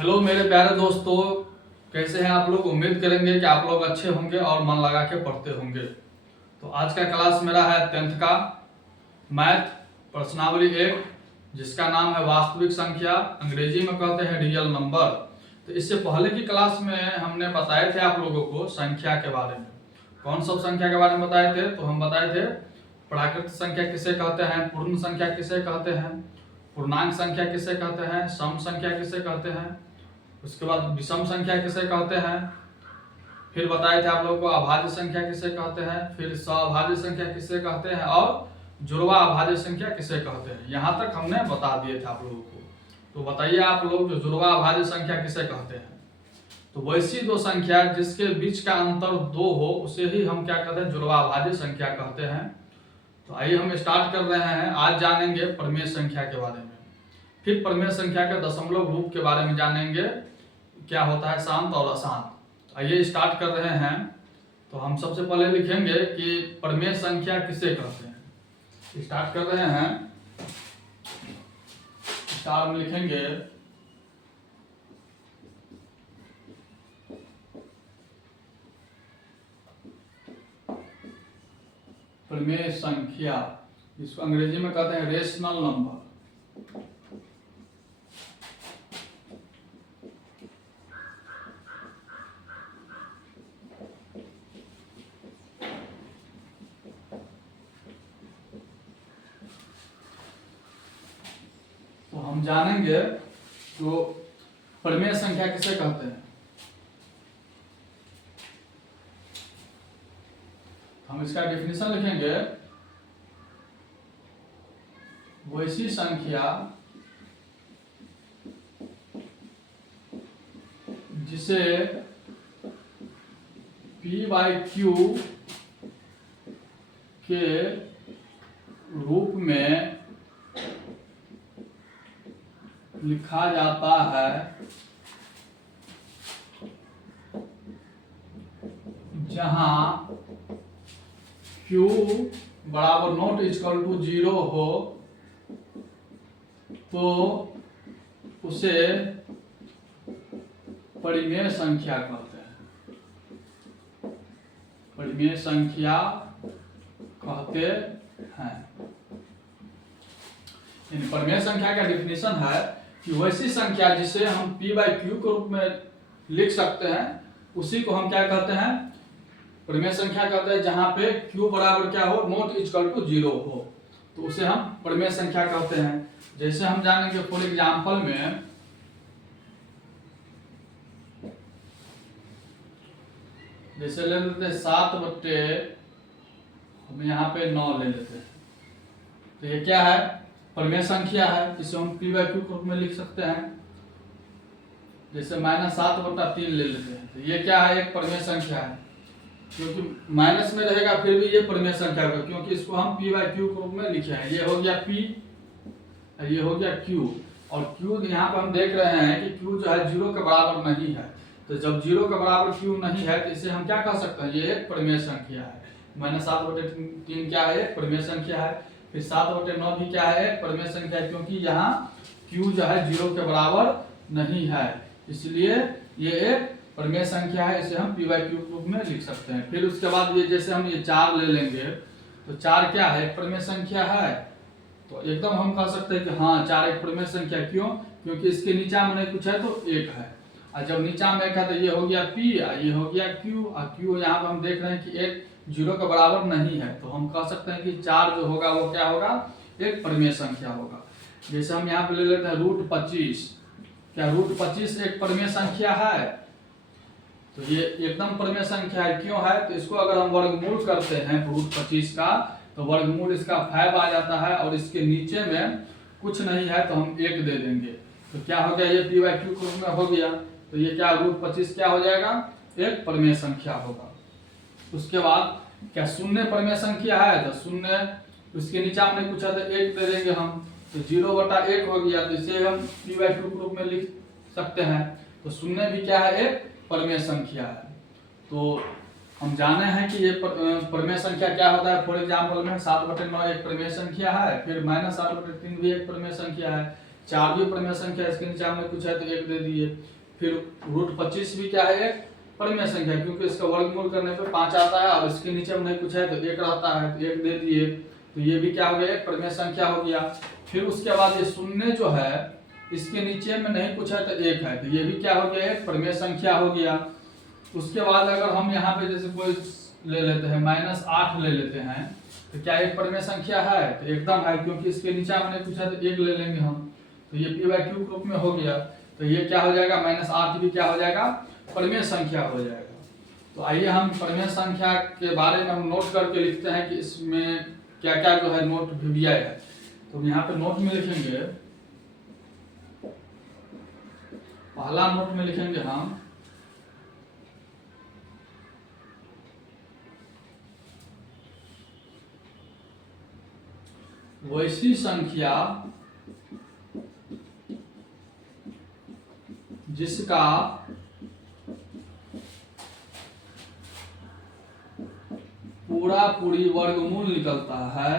Hello मेरे प्यारे दोस्तों, कैसे हैं आप लोग। उम्मीद करेंगे कि आप लोग अच्छे होंगे और मन लगा के पढ़ते होंगे। तो आज का क्लास मेरा है 10th का मैथ प्रश्नावली 1, जिसका नाम है वास्तविक संख्या, अंग्रेजी में कहते हैं रियल नंबर। तो इससे पहले की क्लास में हमने बताए थे आप लोगों को संख्या के बारे में। कौन सब संख्या के बारे में बताए थे? तो हम बताए थे प्राकृत संख्या किसे कहते हैं, पूर्ण संख्या किसे कहते हैं, पूर्णांक संख्या किसे कहते हैं, सम संख्या किसे कहते हैं, उसके बाद विषम संख्या किसे कहते हैं, फिर बताए थे आप लोगों को अभाज्य संख्या किसे कहते हैं, फिर सअभाज्य संख्या किसे कहते हैं और जुड़वा अभाज्य संख्या किसे कहते हैं। यहाँ तक हमने बता दिए थे आप लोगों को। तो बताइए आप लोग, जो जुड़वा अभाज्य संख्या किसे कहते हैं? तो वैसी दो संख्या जिसके बीच का अंतर 2 हो उसे ही हम क्या कहते हैं, जुड़वा अभाज्य संख्या कहते हैं। तो आइए हम स्टार्ट कर रहे हैं। आज जानेंगे प्रमेय संख्या के बारे में, फिर प्रमेय संख्या के दशमलव रूप के बारे में जानेंगे, क्या होता है शांत और अशांत। आइए स्टार्ट कर रहे हैं। तो हम सबसे पहले लिखेंगे कि प्रमेय संख्या किसे कहते हैं। स्टार्ट कर रहे हैं। स्टार में लिखेंगे प्रमेय संख्या, इसको अंग्रेजी में कहते हैं रेशनल नंबर। तो हम जानेंगे तो प्रमेय संख्या किसे कहते हैं। हम इसका डेफिनेशन लिखेंगे, वैसी संख्या जिसे P/Q के रूप में लिखा जाता है, जहां Q बराबर नॉट इक्वल टू 0 हो तो उसे परिमेय संख्या कहते हैं। परिमेय संख्या कहते हैं। इन परिमेय संख्या का डेफिनेशन है कि वैसी संख्या जिसे हम P/Q के रूप में लिख सकते हैं, उसी को हम क्या कहते हैं, परिमेय संख्या कहते हैं। जहां पे Q बराबर क्या हो, नॉट इक्वल टू 0 हो, तो उसे हम परिमेय संख्या कहते हैं। जैसे हम जानेंगे फॉर एग्जांपल में, जैसे ले लेते हैं 7/, हम यहाँ पे 9 ले लेते हैं। तो ये क्या है, परिमेय संख्या है, इसे हम P/Q के रूप में लिख सकते हैं। जैसे -7/3 ले लेते हैं, तो ये क्या है, एक परिमेय संख्या है। क्योंकि माइनस में रहेगा फिर भी ये परिमेय संख्या होगा, क्योंकि इसको हम P/Q के रूप में लिखे हैं। ये हो गया P, ये हो गया Q, और Q यहाँ पर हम देख रहे हैं कि Q जो है 0 के बराबर नहीं है। तो जब 0 के बराबर Q नहीं है तो इसे हम क्या कह सकते हैं, ये एक परिमेय संख्या है। -7/3 क्या है, एक परिमेय संख्या है। फिर 7/9 भी क्या है, एक परिमेय संख्या है, क्योंकि यहाँ Q जो है 0 के बराबर नहीं है, इसलिए ये एक परिमेय संख्या है। इसे हम P/Q के रूप में लिख सकते हैं। फिर उसके बाद ये जैसे हम ये 4 ले लेंगे, तो 4 क्या है, एक परिमेय संख्या है। तो एकदम हम कह सकते हैं कि हाँ 4 एक परिमेय संख्या। क्यों? क्योंकि इसके नीचा में नहीं कुछ है तो 1 है, और जब नीचा में 1 है तो ये हो गया P और ये हो गया Q, और Q यहाँ पर हम देख रहे हैं कि 1 0 के बराबर नहीं है, तो हम कह सकते हैं कि 4 जो होगा वो क्या होगा, एक परिमेय संख्या होगा। जैसे हम यहाँ पे ले लेते हैं √25। क्या √25 एक परिमेय संख्या है? तो ये एकदम परिमेय संख्या है। क्यों है? तो इसको अगर हम वर्गमूल करते हैं √25 का, तो वर्गमूल इसका 5 आ जाता है, और इसके नीचे में कुछ नहीं है तो हम 1 दे देंगे। तो क्या हो गया, ये P/Q के रूप में हो गया। तो ये क्या √25 क्या हो जाएगा, एक परिमेय संख्या होगा। उसके बाद क्या शून्य परिमेय संख्या है? तो शून्य, उसके नीचा में कुछ है तो 1 दे देंगे हम, तो 0/1 हो गया। तो इसे हम P/Q के रूप में लिख सकते हैं। तो शून्य भी क्या है, एक परिमेय संख्या है। तो हम जाने हैं कि ये परिमेय संख्या क्या होता है। फॉर एग्जाम्पल में 7/9 एक परिमेय संख्या है, फिर -7/3 भी एक परिमेय संख्या है, 4 भी परिमेय संख्या, इसके नीचे हमने कुछ है तो 1 दे दिए। फिर √25 भी क्या है, एक परिमेय संख्या, क्योंकि इसका वर्गमूल करने पे 5 आता है। अब इसके नीचे में नहीं कुछ है तो 1 रहता है तो 1 दे दिए, तो ये भी क्या हो गया, एक परिमेय संख्या हो गया। फिर उसके बाद ये शून्य जो है इसके नीचे में नहीं कुछ है तो 1 है, तो ये भी क्या हो गया, एक परिमेय संख्या हो गया। उसके बाद अगर हम यहाँ पे जैसे कोई ले लेते हैं -8 ले लेते हैं, तो क्या एक परिमेय संख्या है, तो एकदम है, क्योंकि इसके नीचे में नहीं कुछ है तो 1 ले लेंगे हम, तो ये p/q रूप में हो गया। तो ये क्या हो जाएगा, -8 भी क्या हो जाएगा, परिमेय संख्या हो जाएगा। तो आइए हम परिमेय संख्या के बारे में हम नोट करके लिखते हैं कि इसमें क्या क्या जो है नोट दिया है। तो यहाँ पे नोट में लिखेंगे, पहला नोट में लिखेंगे हम वैसी संख्या जिसका पूरी वर्गमूल निकलता है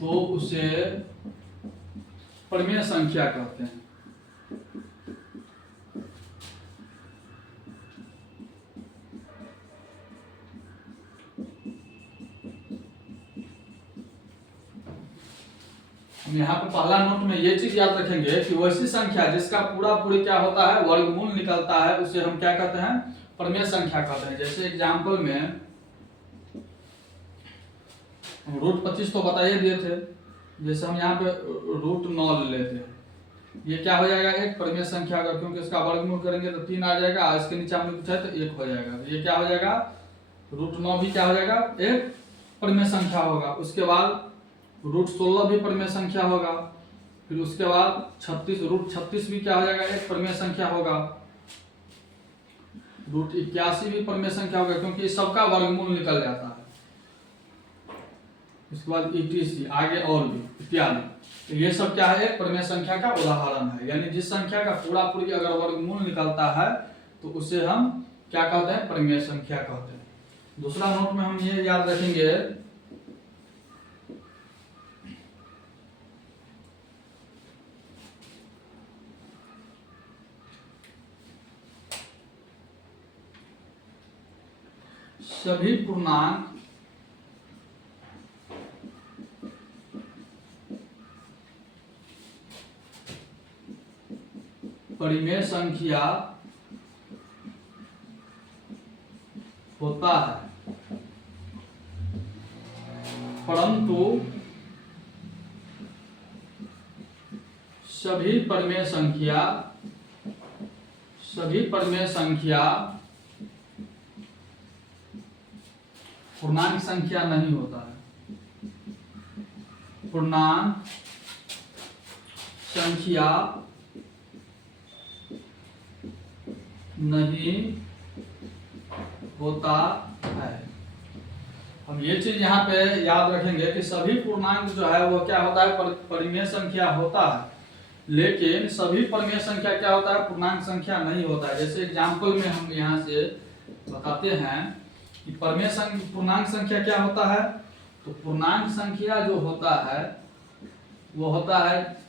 तो उसे परिमेय संख्या कहते हैं। यहाँ पे पहला नोट में ये चीज याद रखेंगे कि वैसी संख्या जिसका पूरी क्या होता है, वर्गमूल निकलता है, उसे हम क्या कहते हैं, परिमेय संख्या कहते हैं। जैसे एग्जांपल में √25 तो बताइए दिए थे, जैसे हम यहाँ पे √9 ले लेते हैं, ये क्या हो जाएगा, एक परिमेय संख्या का, क्योंकि इसका वर्गमूल करेंगे तो 3 आ जाएगा, इसके नीचे हमने पूछा है तो 1 हो जाएगा, ये क्या हो जाएगा, √9 भी क्या हो जाएगा, एक परिमेय संख्या होगा। उसके बाद √16 भी परिमेय संख्या होगा। फिर उसके बाद √36 भी क्या हो जाएगा, एक परिमेय संख्या होगा। √81 भी परिमेय संख्या होगा, क्योंकि सबका वर्गमूल निकल जाता है। उसके बाद etc आगे और भी इत्यादि, तो ये सब क्या है, परिमेय संख्या का उदाहरण है। यानी जिस संख्या का पूरी अगर वर्गमूल निकलता है तो उसे हम क्या कहते हैं, परिमेय संख्या कहते हैं। दूसरा नोट में हम ये याद रखेंगे सभी पूर्णांक परिमेय संख्या होता है, परंतु सभी परिमेय संख्या पूर्णांक संख्या नहीं होता है। पूर्णांक संख्या नहीं होता है। हम ये चीज यहाँ पे याद रखेंगे कि सभी पूर्णांक जो है वो क्या होता है, परिमेय संख्या होता है, लेकिन सभी परिमेय संख्या क्या होता है, पूर्णांक संख्या नहीं होता है। जैसे एग्जाम्पल में हम यहाँ से बताते हैं कि पूर्णांक संख्या क्या होता है, तो पूर्णांक संख्या जो होता है वो होता है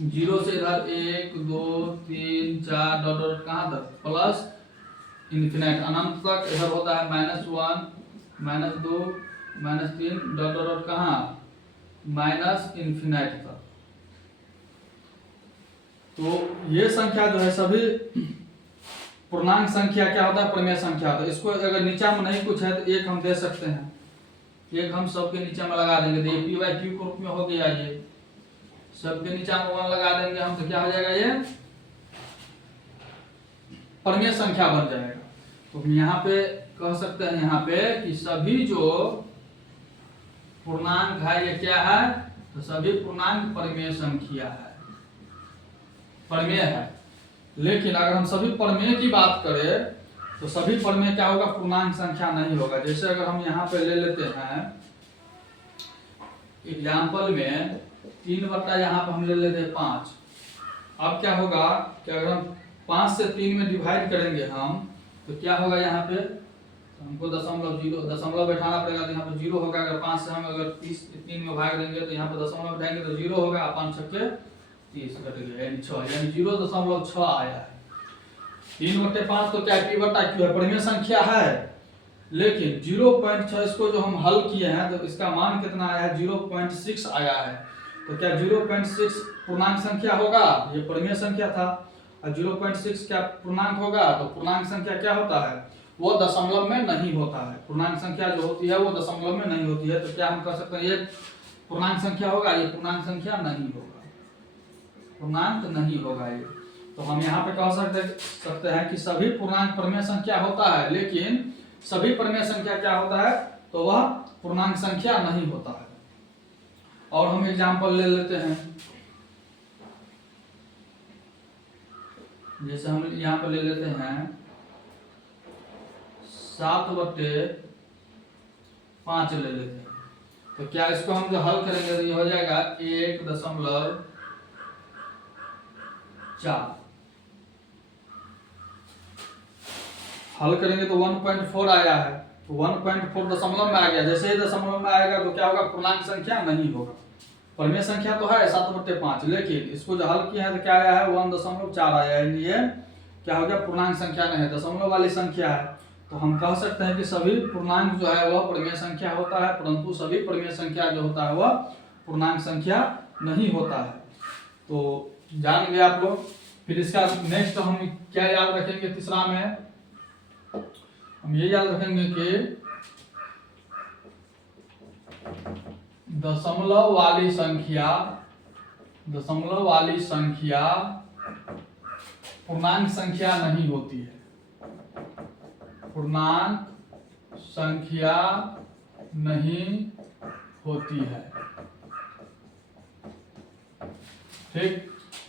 0 से इधर 1 2 3 4 डॉट कहाँ तक, प्लस इन्फिनाइट अनंत तक। इधर होता है -1 -2 -3 डॉट कहाँ, माइनस इन्फिनाइट तक। तो ये संख्या जो है सभी पूर्णांक संख्या क्या होता है, परिमेय संख्या होता है। इसको अगर नीचा में नहीं कुछ है तो 1 हम दे सकते हैं, 1 हम सबके नीचे में लगा देंगे, तो ये p/q के रूप में हो गया। ये सबके नीचे में 1 लगा देंगे हम, तो क्या हो जाएगा, ये परिमेय संख्या बन जाएगा। तो हम यहाँ पे कह सकते हैं यहाँ पे कि सभी जो पूर्णांक है ये क्या है, तो सभी पूर्णांक परिमेय संख्या है, परिमेय है। लेकिन अगर हम सभी परिमेय की बात करें तो सभी परिमेय क्या होगा, पूर्णांक संख्या नहीं होगा। जैसे अगर हम यहाँ पे ले लेते हैं एग्जाम्पल में 3 बटा यहाँ पे हम ले लेते हैं 5। अब क्या होगा कि अगर हम 5 से 3 में डिवाइड करेंगे हम तो क्या होगा यहाँ पे, हमको दशमलव बैठाना पड़ेगा, तो यहाँ पे 0 होगा। अगर 5 से हम अगर 3 में भाग देंगे तो यहाँ पे दशमलव बैठाएंगे तो 0 होगा, 5 छक्के 30 कट गया, यानी 6, यानी 0.6 आया है। 3/5 तो क्या P बटा Q है, परिमेय संख्या है, लेकिन 0.6 इसको जो हम हल किए हैं तो इसका मान कितना आया है, 0.6 आया है। तो क्या 0.6 पूर्णांक संख्या होगा, ये परिमेय संख्या था, और 0.6 क्या पूर्णांक होगा, तो पूर्णांक संख्या क्या होता है, वो दशमलव में नहीं होता है। पूर्णांक संख्या जो होती है वो दशमलव में नहीं होती है। तो क्या हम कह सकते हैं ये पूर्णांक संख्या होगा, ये पूर्णांक संख्या नहीं होगा, पूर्णांक नहीं होगा ये। तो हम यहाँ पे कह सकते हैं कि सभी पूर्णांक परिमेय संख्या होता है, लेकिन सभी परिमेय संख्या क्या होता है, तो वह पूर्णांक संख्या नहीं होता है। और हम एग्जाम्पल ले लेते हैं, जैसे हम यहाँ पर ले लेते हैं 7/5 ले लेते हैं। तो क्या इसको हम जो हल करेंगे तो ये हो जाएगा 1.4, हल करेंगे तो 1.4 आया है, तो 1.4 दशमलव में आ गया। जैसे ही दशमलव में आएगा तो क्या होगा, पूर्णांक संख्या नहीं होगा। परिमेय संख्या तो है 7/5, लेकिन इसको जो हल किया है तो क्या आया है, 1.4 आया है, ये क्या हो गया, पूर्णांक संख्या नहीं है, दशमलव वाली संख्या है। तो हम कह सकते हैं कि सभी पूर्णांक जो है वह परिमेय संख्या होता है, परंतु सभी परिमेय संख्या जो होता है वह पूर्णांक संख्या नहीं होता है। तो जान गए आप लोग। फिर इसका नेक्स्ट हम क्या याद रखेंगे, तीसरा में हम ये याद रखेंगे कि दशमलव वाली संख्या पूर्णांक संख्या नहीं होती है, पूर्णांक संख्या नहीं होती है। ठीक,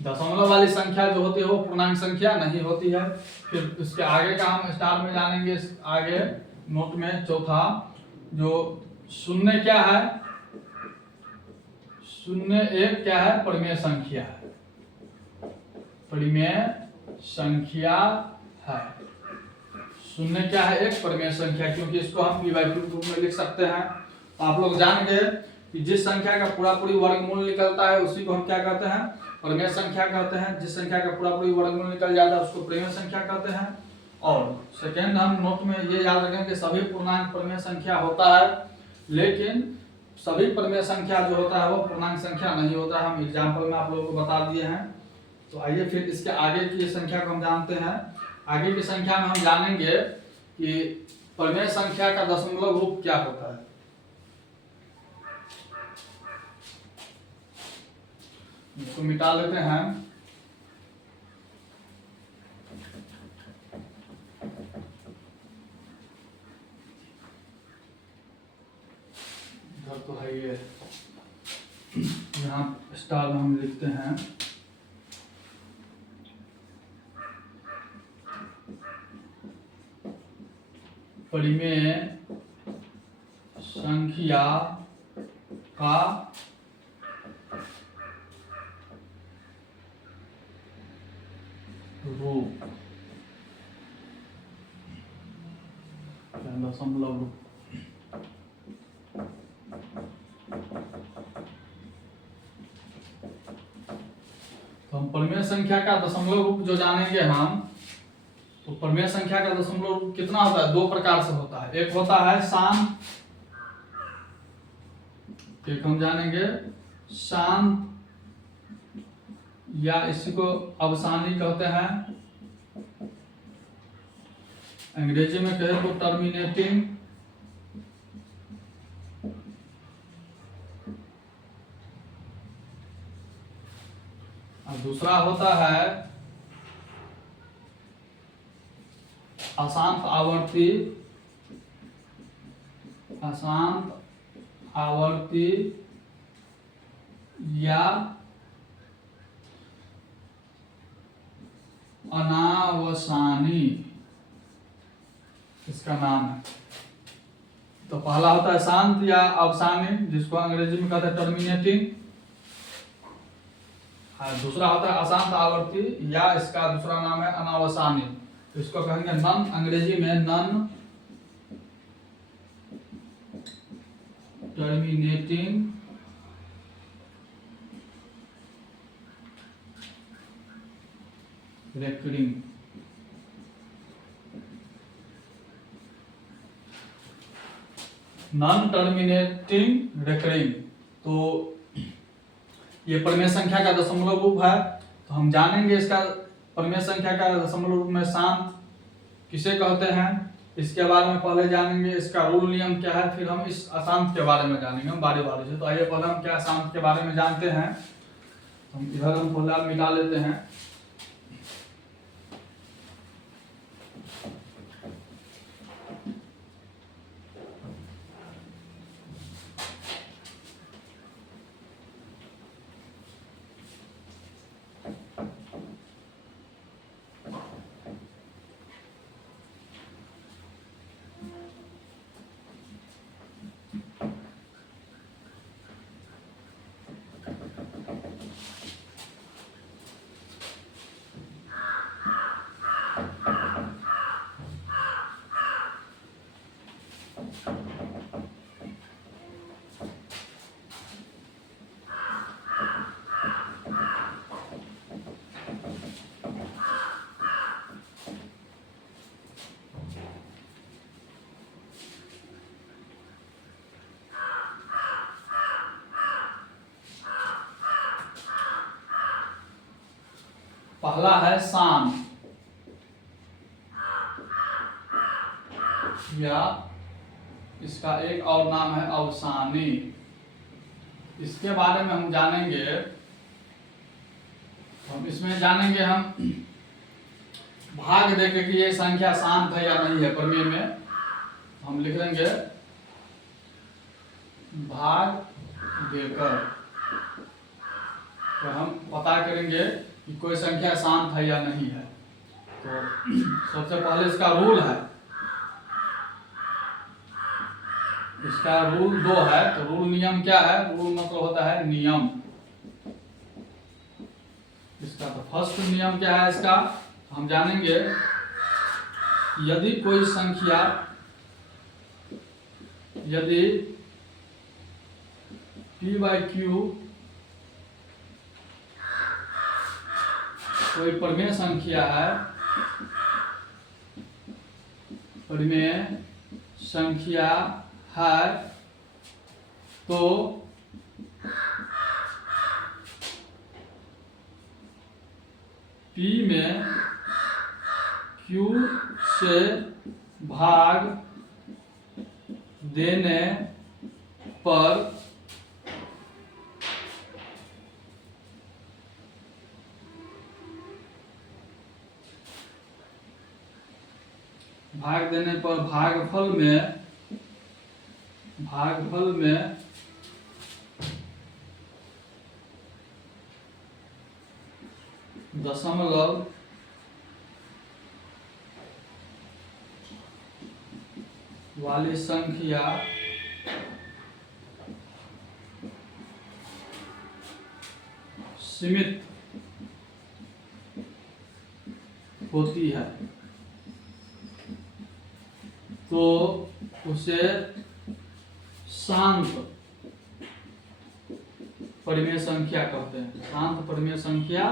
दशमलव वाली संख्या जो होती है वो पूर्णांक संख्या नहीं होती है। फिर इसके आगे का हम स्टार में जानेंगे, आगे नोट में चौथा, जो शून्य क्या है, शून्य एक क्या है, परिमेय संख्या है, परिमेय संख्या है। शून्य क्या है, एक परिमेय संख्या, क्योंकि इसको हम P/Q रूप में लिख सकते हैं। आप लोग जान गए कि जिस संख्या का पूरी वर्गमूल निकलता है उसी को हम क्या कहते हैं, परिमेय संख्या कहते हैं। जिस संख्या का पूरी वर्गमूल निकल जाता है उसको परिमेय संख्या कहते हैं। और सेकेंड हम नोट में ये याद रखें कि सभी पूर्णांक परिमेय संख्या होता है, लेकिन सभी परिमेय संख्या जो होता है वो पूर्णांक संख्या नहीं होता है। हम एग्जाम्पल में आप लोगों को बता दिए हैं। तो आइए फिर इसके आगे की संख्या को हम जानते हैं। आगे की संख्या में हम जानेंगे कि परिमेय संख्या का दशमलव रूप क्या होता है। इसको मिटा लेते हैं। इधर तो है ये, यहाँ स्टार में हम लिखते हैं परिमेय संख्या का रूप, दशमलव रूप। तो हम परिमेय संख्या का दशमलव रूप जो जानेंगे हम, तो परिमेय संख्या का दशमलव रूप कितना होता है, दो प्रकार से होता है। एक होता है शांत, एक हम जानेंगे शांत, या इसी को अवसानी कहते हैं, अंग्रेजी में कहे तो टर्मिनेटिंग, और दूसरा होता है अशांत आवर्ती, अशांत आवर्ती या अनावसानी, इसका नाम है। तो पहला होता है शांत या अवसानी, जिसको अंग्रेजी में कहते हैं टर्मिनेटिंग, हाँ, दूसरा होता है अशांत आवर्ती, या इसका दूसरा नाम है अनावसानी। तो इसको कहेंगे नन, अंग्रेजी में none terminating recurring. Non terminating recurring. तो ये परिमेय संख्या का दशमलव रूप है। तो हम जानेंगे इसका परिमेय संख्या का दशमलव रूप में शांत किसे कहते हैं, इसके बारे में पहले जानेंगे। इसका रूल नियम क्या है, फिर हम इस अशांत के बारे में जानेंगे हम बारी बारी से। तो आइए पहले हम क्या शांत के बारे में जानते हैं। हम इधर हम पहले मिला लेते हैं। पहला है शांत, या इसका एक और नाम है अवसानी। इसके बारे में हम जानेंगे। हम इसमें जानेंगे हम भाग देके कि ये संख्या शांत है या नहीं है। प्रमेय में हम लिख देंगे भाग देकर। तो हम पता करेंगे कि कोई संख्या शांत है या नहीं है। तो सबसे पहले इसका रूल है, इसका रूल 2 है। तो रूल नियम क्या है, रूल मतलब होता है नियम। इसका तो फर्स्ट नियम क्या है इसका, हम जानेंगे। यदि कोई संख्या, यदि p/q कोई परिमेय संख्या है, परिमेय संख्या है, तो p में q से भाग देने पर भागफल में दशमलव वाली संख्या सीमित होती है, तो उसे शांत परिमेय संख्या कहते हैं। शांत परिमेय संख्या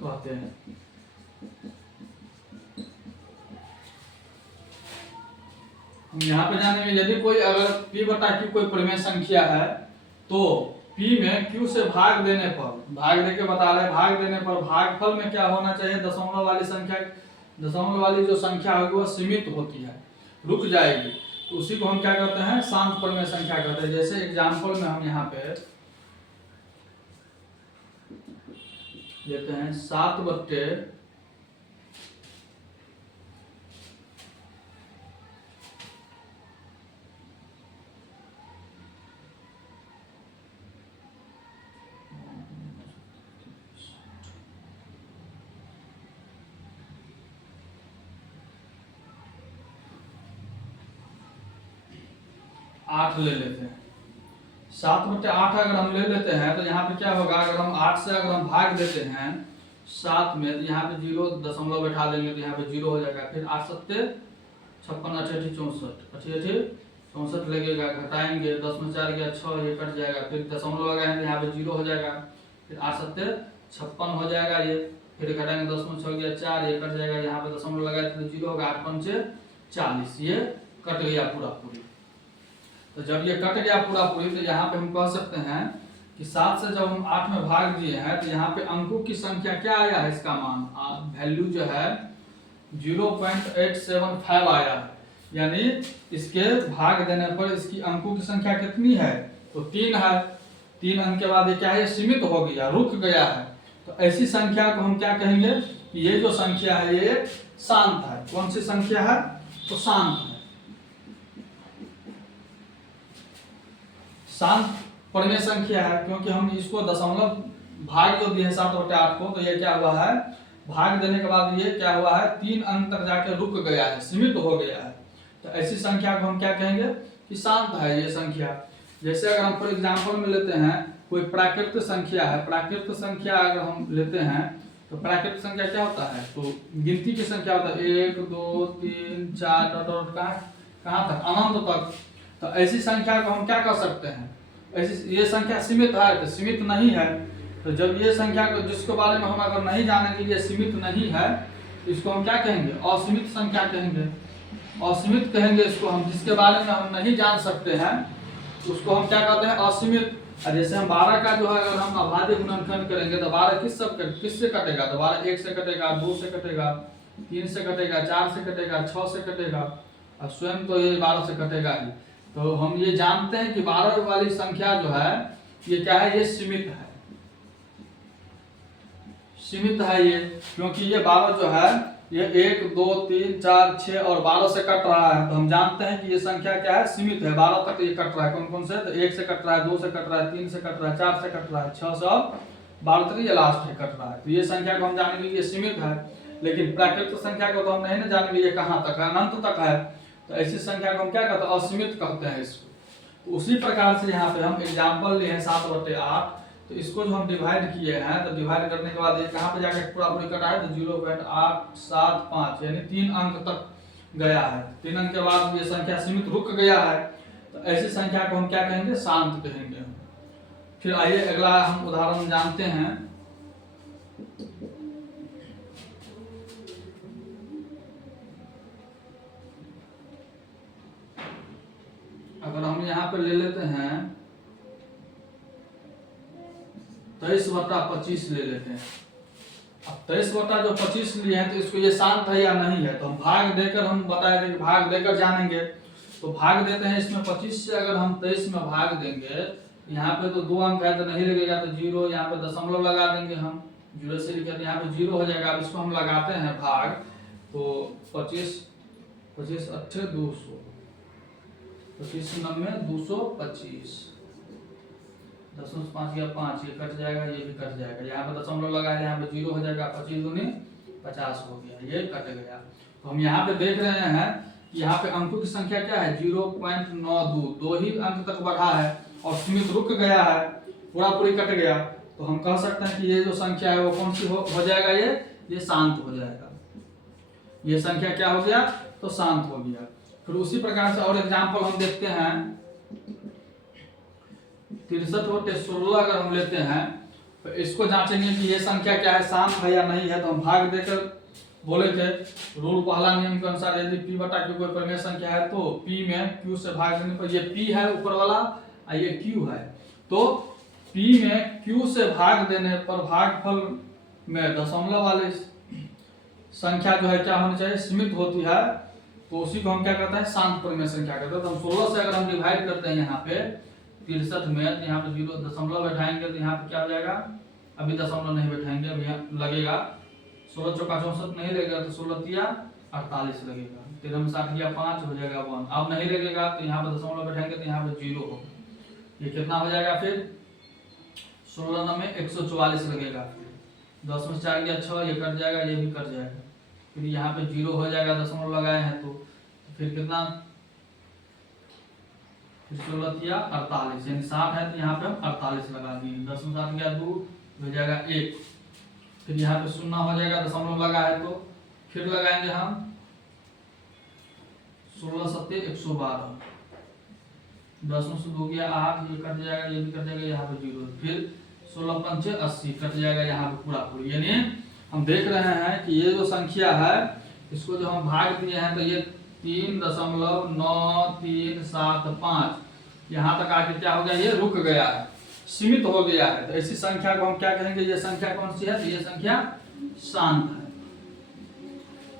कहते हैं। हम यहाँ पे जानेंगे, यदि कोई अगर p/q कोई परिमेय संख्या है, तो p में q से भाग देने पर, भाग देके बता रहे, भाग देने पर भागफल में क्या होना चाहिए, दशमलव वाली संख्या, दशमलव वाली जो संख्या होगी वह सीमित होती है, रुक जाएगी। तो उसी को हम क्या कहते हैं, शांत परिमेय संख्या कहते हैं। जैसे एग्जाम्पल में हम यहाँ पे लेते हैं 7/8 8 ले लेते हैं। 7/8 अगर हम ले लेते हैं तो यहाँ पे क्या होगा, अगर हम 8 से अगर हम भाग देते हैं 7 में, तो यहाँ पे 0 दशमलव बैठा देंगे तो यहाँ पे 0 हो जाएगा। फिर 8 7 56 88 64 88 64 लगेगा, घटाएंगे 10 में 4 गया 6, ये कट जाएगा। फिर दशमलव लगाएंगे यहाँ पे 0 हो जाएगा। फिर 8 7 56 हो जाएगा ये। फिर घटाएंगे 10 में 6 गया 4, ये कट जाएगा। यहाँ पे दशमलव लगाए तो 0 होगा। 8 5 40, ये कट गया पूरा पूरी। तो जब ये कट गया पूरा पूरी तो यहाँ पे हम कह सकते हैं कि 7 से जब हम 8 में भाग दिए हैं तो यहाँ पे अंकों की संख्या क्या आया है, इसका मान वैल्यू जो है 0.875 आया है। यानी इसके भाग देने पर इसकी अंकों की संख्या कितनी है, तो 3 है। 3 अंक के बाद ये क्या है, सीमित हो गया, रुक गया है। तो ऐसी संख्या को हम क्या कहेंगे कि ये जो संख्या है ये शांत है। कौन सी संख्या है, तो शांत है। शांत परिमेय संख्या है क्योंकि हम इसको दशमलव भाग जो दिए 7/8 को, तो ये क्या हुआ है, भाग देने के बाद ये क्या हुआ है, 3 अंक तक जाके रुक गया है, सीमित हो गया है। तो ऐसी संख्या को हम क्या कहेंगे कि शांत है ये संख्या। जैसे अगर हम फॉर एग्जाम्पल में लेते हैं कोई प्राकृत संख्या है, प्राकृत संख्या अगर हम लेते हैं तो प्राकृत संख्या क्या होता है, तो गिनती की संख्या होता है 1 2 3 4 कहाँ तक, अनंत तक। तो ऐसी संख्या को हम क्या कर सकते हैं, ऐसी ये संख्या सीमित है तो सीमित नहीं है। तो जब ये संख्या को जिसके बारे में हम अगर नहीं जानेंगे ये सीमित नहीं है, तो इसको हम क्या कहेंगे, असीमित संख्या कहेंगे। असीमित कहेंगे इसको हम, जिसके बारे में हम नहीं जान सकते हैं उसको हम क्या कहते हैं, असीमित। जैसे हम 12 का जो है अगर हम अभाज्य गुणनखंड करेंगे तो 12 किससे कटेगा, तो 12 1 से कटेगा, 2 से कटेगा, 3 से कटेगा, 4 से कटेगा, 6 से कटेगा, और स्वयं तो ये 12 से कटेगा ही। तो हम ये जानते हैं कि 12 वाली संख्या जो है ये क्या है, ये सीमित है। सीमित है ये क्योंकि ये 12 जो है ये 1 2 3 4 6 और 12 से कट रहा है। तो हम जानते हैं कि ये संख्या क्या है, सीमित है, 12 तक ये कट रहा है। कौन कौन से, तो 1 से कट रहा है, 2 से कट रहा है, 3 से कट रहा है, 4 से कट रहा है, 6 से 12 तक ये लास्ट है कट रहा है। तो ये संख्या को हम जानेंगे ये सीमित है। लेकिन प्राकृतिक संख्या को तो हम नहीं ना जानेंगे ये कहाँ तक है, अनंत तक है। तो ऐसी संख्या को हम क्या कहते हैं, असीमित कहते हैं इसको। तो उसी प्रकार से यहाँ पे हम एग्जाम्पल लिए हैं 7/8। तो इसको जो हम डिवाइड किए हैं तो डिवाइड करने के बाद ये कहाँ पे जाकर पूरा पूरी कटा है, तो 0.875 यानी 3 अंक तक गया है। 3 अंक के बाद ये संख्या सीमित रुक गया है। तो ऐसी संख्या को हम क्या कहेंगे, शांत कहेंगे। फिर आइए अगला हम उदाहरण जानते हैं। अगर हम यहाँ पे ले लेते हैं 23/25 ले लेते हैं। अब 23/25 लिए हैं तो इसको ये शांत है या नहीं है, तो हम भाग देकर हम बताए थे कि भाग देकर जानेंगे। तो भाग देते हैं इसमें 25 से अगर हम 23 में भाग देंगे, यहाँ पे तो 2 अंक है तो नहीं लगेगा, तो 0 यहाँ पे दशमलव लगा देंगे हम, 0 से लेकर यहाँ पे 0 हो जाएगा। अब इसको हम लगाते हैं भाग, तो 25 25 8 200, 25 9 225, 10 में 5 गया 5, ये कट जाएगा, ये भी कट जाएगा। यहाँ पे दशमलव लगाया, यहाँ पे 0 हो जाएगा, 25 दूनी 50 हो गया, ये कट गया। तो हम यहाँ पे देख रहे हैं कि यहाँ पे अंकों की संख्या क्या है, 0.92, 2 ही अंक तक बढ़ा है और सीमित रुक गया है, पूरा पूरी कट गया। तो हम कह सकते हैं कि ये जो संख्या है वो कौन सी हो जाएगा, ये शांत हो जाएगा। ये संख्या क्या हो गया, तो शांत हो गया। फिर उसी प्रकार से और एग्जाम्पल हम देखते हैं। 63/16 अगर हम लेते हैं तो इसको जांचेंगे कि ये संख्या क्या है, शांत है या नहीं है। तो हम भाग देकर बोले थे, रूल पहला नियम के अनुसार यदि p बटा q कोई परिमेय संख्या है तो p में q से भाग देने पर, ये p है ऊपर वाला और ये q है, तो p में q से भाग देने पर भागफल में दशमलव वाली संख्या जो है क्या होनी चाहिए, सीमित होती है। तो उसी को हम क्या करते हैं, शांत परिमेय संख्या कहते हैं। तो हम 16 से अगर हम डिवाइड करते हैं यहाँ पे 63 में, तो यहाँ पे 0 दशमलव बैठाएंगे तो यहाँ पे क्या हो जाएगा, अभी दशमलव नहीं बैठाएंगे, अभी यहाँ लगेगा 16 चौका 64 नहीं लगेगा, तो 16 तिया 48 लगेगा, 13 में 7 गया 5 हो जाएगा 1। अब नहीं लगेगा तो यहाँ पे दशमलव बैठाएंगे तो यहाँ पे 0 होगा, ये कितना हो जाएगा, फिर 16 में 144 लगेगा, 10 में 4 गया 6, ये कट जाएगा, ये भी कट जाएगा, फिर यहाँ पे 0 हो जाएगा, दशमलव लगाए हैं तो फिर कितना फिर 16 या 48, यानी 60 है तो यहाँ पे हम 48 लगा दिए। 10 में 7 गया 2, हो जाएगा 1। फिर यहाँ पे शून्य हो जाएगा, दशमलव लगा है तो फिर लगाएंगे हम 16 सत्ते 112, 10 में से 2 गया 8, ये कट जाएगा, ये भी कट जाएगा, यहाँ पे 0। फिर 16 पंचे 80 कट जाएगा यहाँ पे पूरा पूरी। यानी हम देख रहे हैं कि ये जो संख्या है इसको जो हम भाग दिए हैं तो ये 3.9375 यहाँ तक आके क्या हो गया, ये रुक गया है, सीमित हो गया है। तो ऐसी संख्या को हम क्या कहेंगे, ये संख्या कौन सी है, तो ये संख्या शांत है।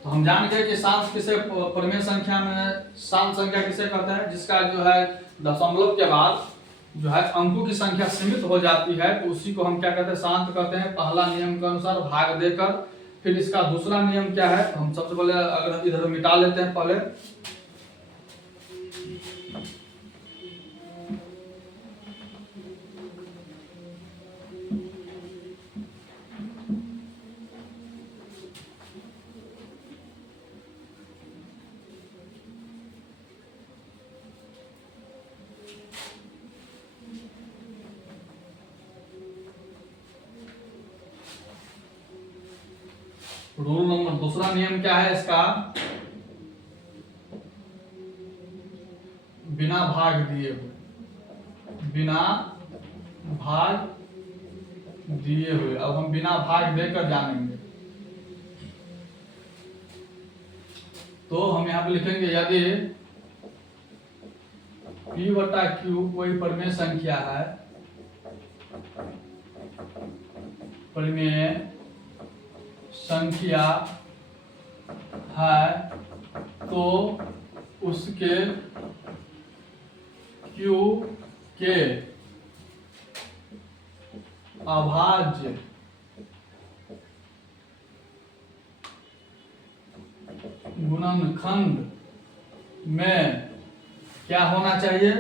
तो हम जान गए कि शांत किसे, परिमेय संख्या में शांत संख्या किसे कहते हैं, जिसका जो है दशमलव के बाद जो है अंकों की संख्या सीमित हो जाती है, तो उसी को हम क्या कहते हैं, शांत कहते हैं। पहला नियम के अनुसार भाग देकर। फिर इसका दूसरा नियम क्या है, हम सबसे पहले अगर इधर मिटा लेते हैं पहले, रूल नंबर, दूसरा नियम क्या है इसका, बिना भाग दिए हुए, बिना भाग दिए हुए। अब हम बिना भाग देकर जानेंगे। तो हम यहाँ पे लिखेंगे, यदि P बटा Q कोई परिमेय संख्या है, परिमेय संख्या है, तो उसके Q के अभाज्य गुणनखंड में क्या होना चाहिए,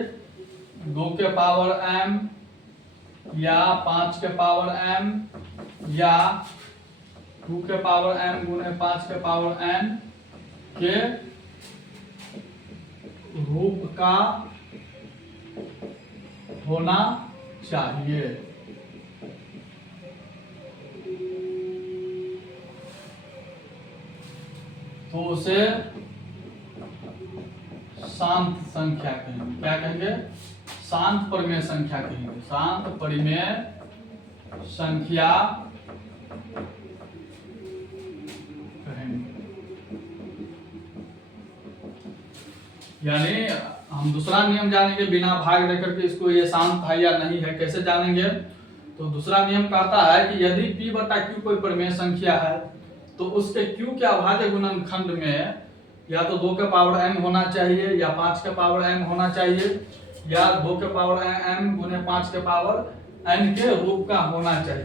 2 के पावर m या 5 के पावर m या 2 के पावर m गुने 5 के पावर n के रूप का होना चाहिए। तो उसे शांत संख्या कहेंगे। क्या कहेंगे, शांत परिमेय संख्या कहेंगे। शांत परिमेय संख्या यानी हम दूसरा नियम जानेंगे बिना भाग देकर के, इसको ये शांत है या नहीं है कैसे जानेंगे। तो दूसरा नियम कहता है कि यदि P बटा Q कोई परिमेय संख्या है, तो उसके Q के अभाज्य गुणनखंड में या तो 2 के पावर m होना चाहिए, या 5 के पावर m होना चाहिए, या 2 के पावर m गुने 5 के पावर n के रूप का होना चाहिए।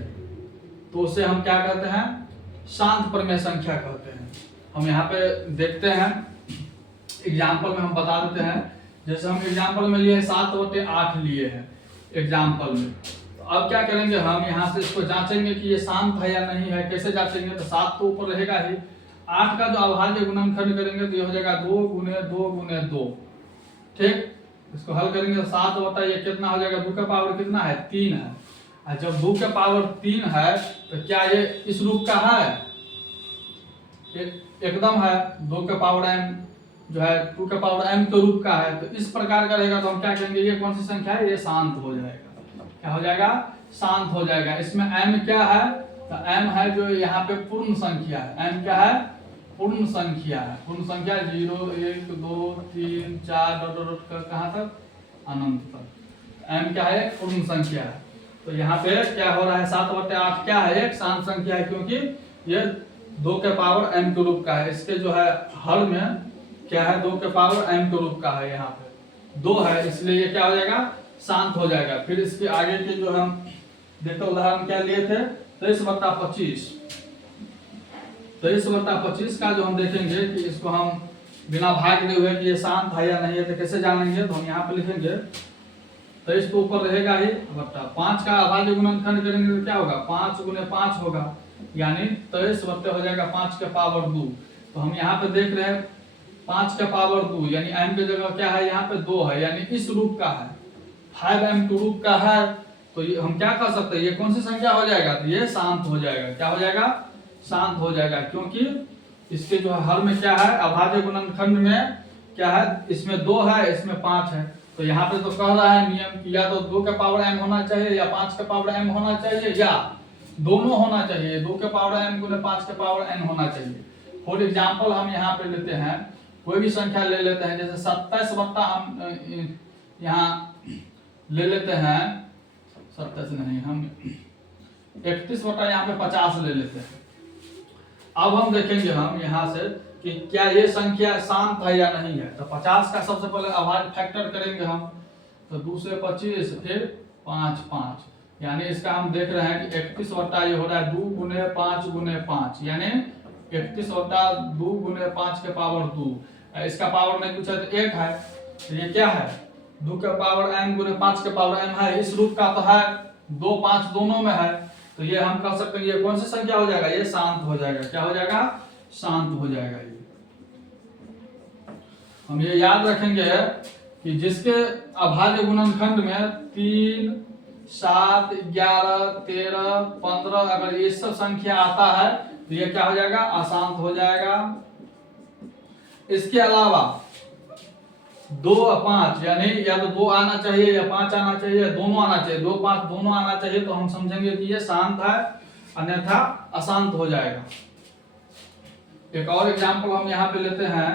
तो उसे हम क्या कहते हैं, शांत परिमेय संख्या कहते हैं। हम यहाँ पे देखते हैं, एग्जाम्पल में हम बता देते हैं। जैसे हम एग्जाम्पल में लिए 7/8 लिए हैं एग्जाम्पल में। तो अब क्या करेंगे, हम यहाँ से इसको जांचेंगे कि ये शांत है या नहीं है। कैसे जांचेंगे, तो 7 तो ऊपर रहेगा ही, 8 का जो अभाज्य गुणनखंड करेंगे तो ये हो जाएगा 2 गुने 2 गुने 2। ठीक, इसको हल करेंगे 7 बटा ये कितना हो जाएगा, 2 का पावर कितना है, 3 है। और जब 2 के पावर 3 है तो क्या ये इस रूप का है, एकदम है। 2 के पावर m जो है 2 के पावर m के रूप का है, तो इस प्रकार का रहेगा। तो हम क्या कहेंगे, ये कौन सी संख्या है, ये शांत हो जाएगा। क्या हो जाएगा, शांत हो जाएगा। इसमें m क्या है, तो m है जो यहाँ पे पूर्ण संख्या है। m क्या है, पूर्ण संख्या है। पूर्ण संख्या 0 1 2 3 4 डॉट डॉट कहाँ तक, अनंत तक। m क्या है, पूर्ण संख्या है। तो यहाँ पे क्या हो रहा है, 7/8 क्या है, एक शांत संख्या है, क्योंकि ये 2 के पावर m के रूप का है। इसके जो है हर में क्या है, 2 के पावर m के रूप का है, यहाँ पे 2 है, इसलिए ये क्या हो जाएगा, शांत हो जाएगा। फिर इसके आगे के जो हम देखो उदाहरण क्या लिए थे, 23/25। 23/25 का जो हम देखेंगे कि इसको हम बिना भाग दिए हुए कि ये शांत है या नहीं है, तो कैसे जानेंगे। तो हम यहाँ पे लिखेंगे 23 तो ऊपर रहेगा ही, बट्टा 5 का अभाज्य गुणनखंड करेंगे तो क्या होगा, 5 गुने 5 होगा, यानी 23 बट्टे हो जाएगा 5 के पावर 2। तो हम यहाँ पे देख रहे हैं 5 का पावर 2 यानी m की जगह क्या है यहाँ पे 2 है, यानी इस रूप का है, 5m के रूप का है। तो ये हम क्या कर सकते हैं, ये कौन सी संख्या हो जाएगा, तो ये शांत हो जाएगा। क्या हो जाएगा, शांत हो जाएगा, क्योंकि इसके जो है हर में क्या है, अभाज्य गुणनखंड में क्या है, इसमें 2 है, इसमें 5 है। तो यहाँ पे तो कह रहा है नियम कि या तो 2 का पावर m होना चाहिए या 5 का पावर m होना चाहिए, या दोनों होना चाहिए, 2 के पावर m गुने 5 के पावर n होना चाहिए। फॉर एग्जाम्पल हम यहाँ पे लेते हैं, कोई भी संख्या ले लेते हैं, जैसे 27 बट्टा हम यहाँ ले लेते हैं, 27 नहीं, हम 31 बट्टा यहाँ पे 50 ले लेते हैं। अब हम देखेंगे हम यहाँ से कि क्या ये संख्या शांत है या नहीं है। तो 50 का सबसे पहले अभाज्य फैक्टर करेंगे हम, तो 2 से 25 फिर 5 5, यानी इसका हम देख रहे हैं कि 31 बट्टा ये हो रहा है 2 गुने 5 गुने 5, यानी 31 बट्टा 2 गुने 5 के पावर 2। इसका पावर नहीं पूछा तो 1 है, तो ये क्या है, 2 के पावर m गुने 5 के पावर m है, इस रूप का तो है, 2 5 दोनों में है। तो ये हम कह सकते हैं ये कौन सी संख्या हो जाएगा, ये शांत हो जाएगा। क्या हो जाएगा, शांत हो जाएगा। ये हम ये याद रखेंगे कि जिसके अभाज्य गुणनखंड में 3 7 11 13 15 अगर ये सब संख्या आता है तो ये क्या हो जाएगा, अशांत हो जाएगा। इसके अलावा 2 और 5 यानी या तो 2 आना चाहिए या 5 आना चाहिए, दोनों आना चाहिए, 2 5 दोनों आना चाहिए, तो हम समझेंगे कि ये शांत है, अन्यथा अशांत हो जाएगा। एक और एग्जांपल हम यहाँ पे लेते हैं,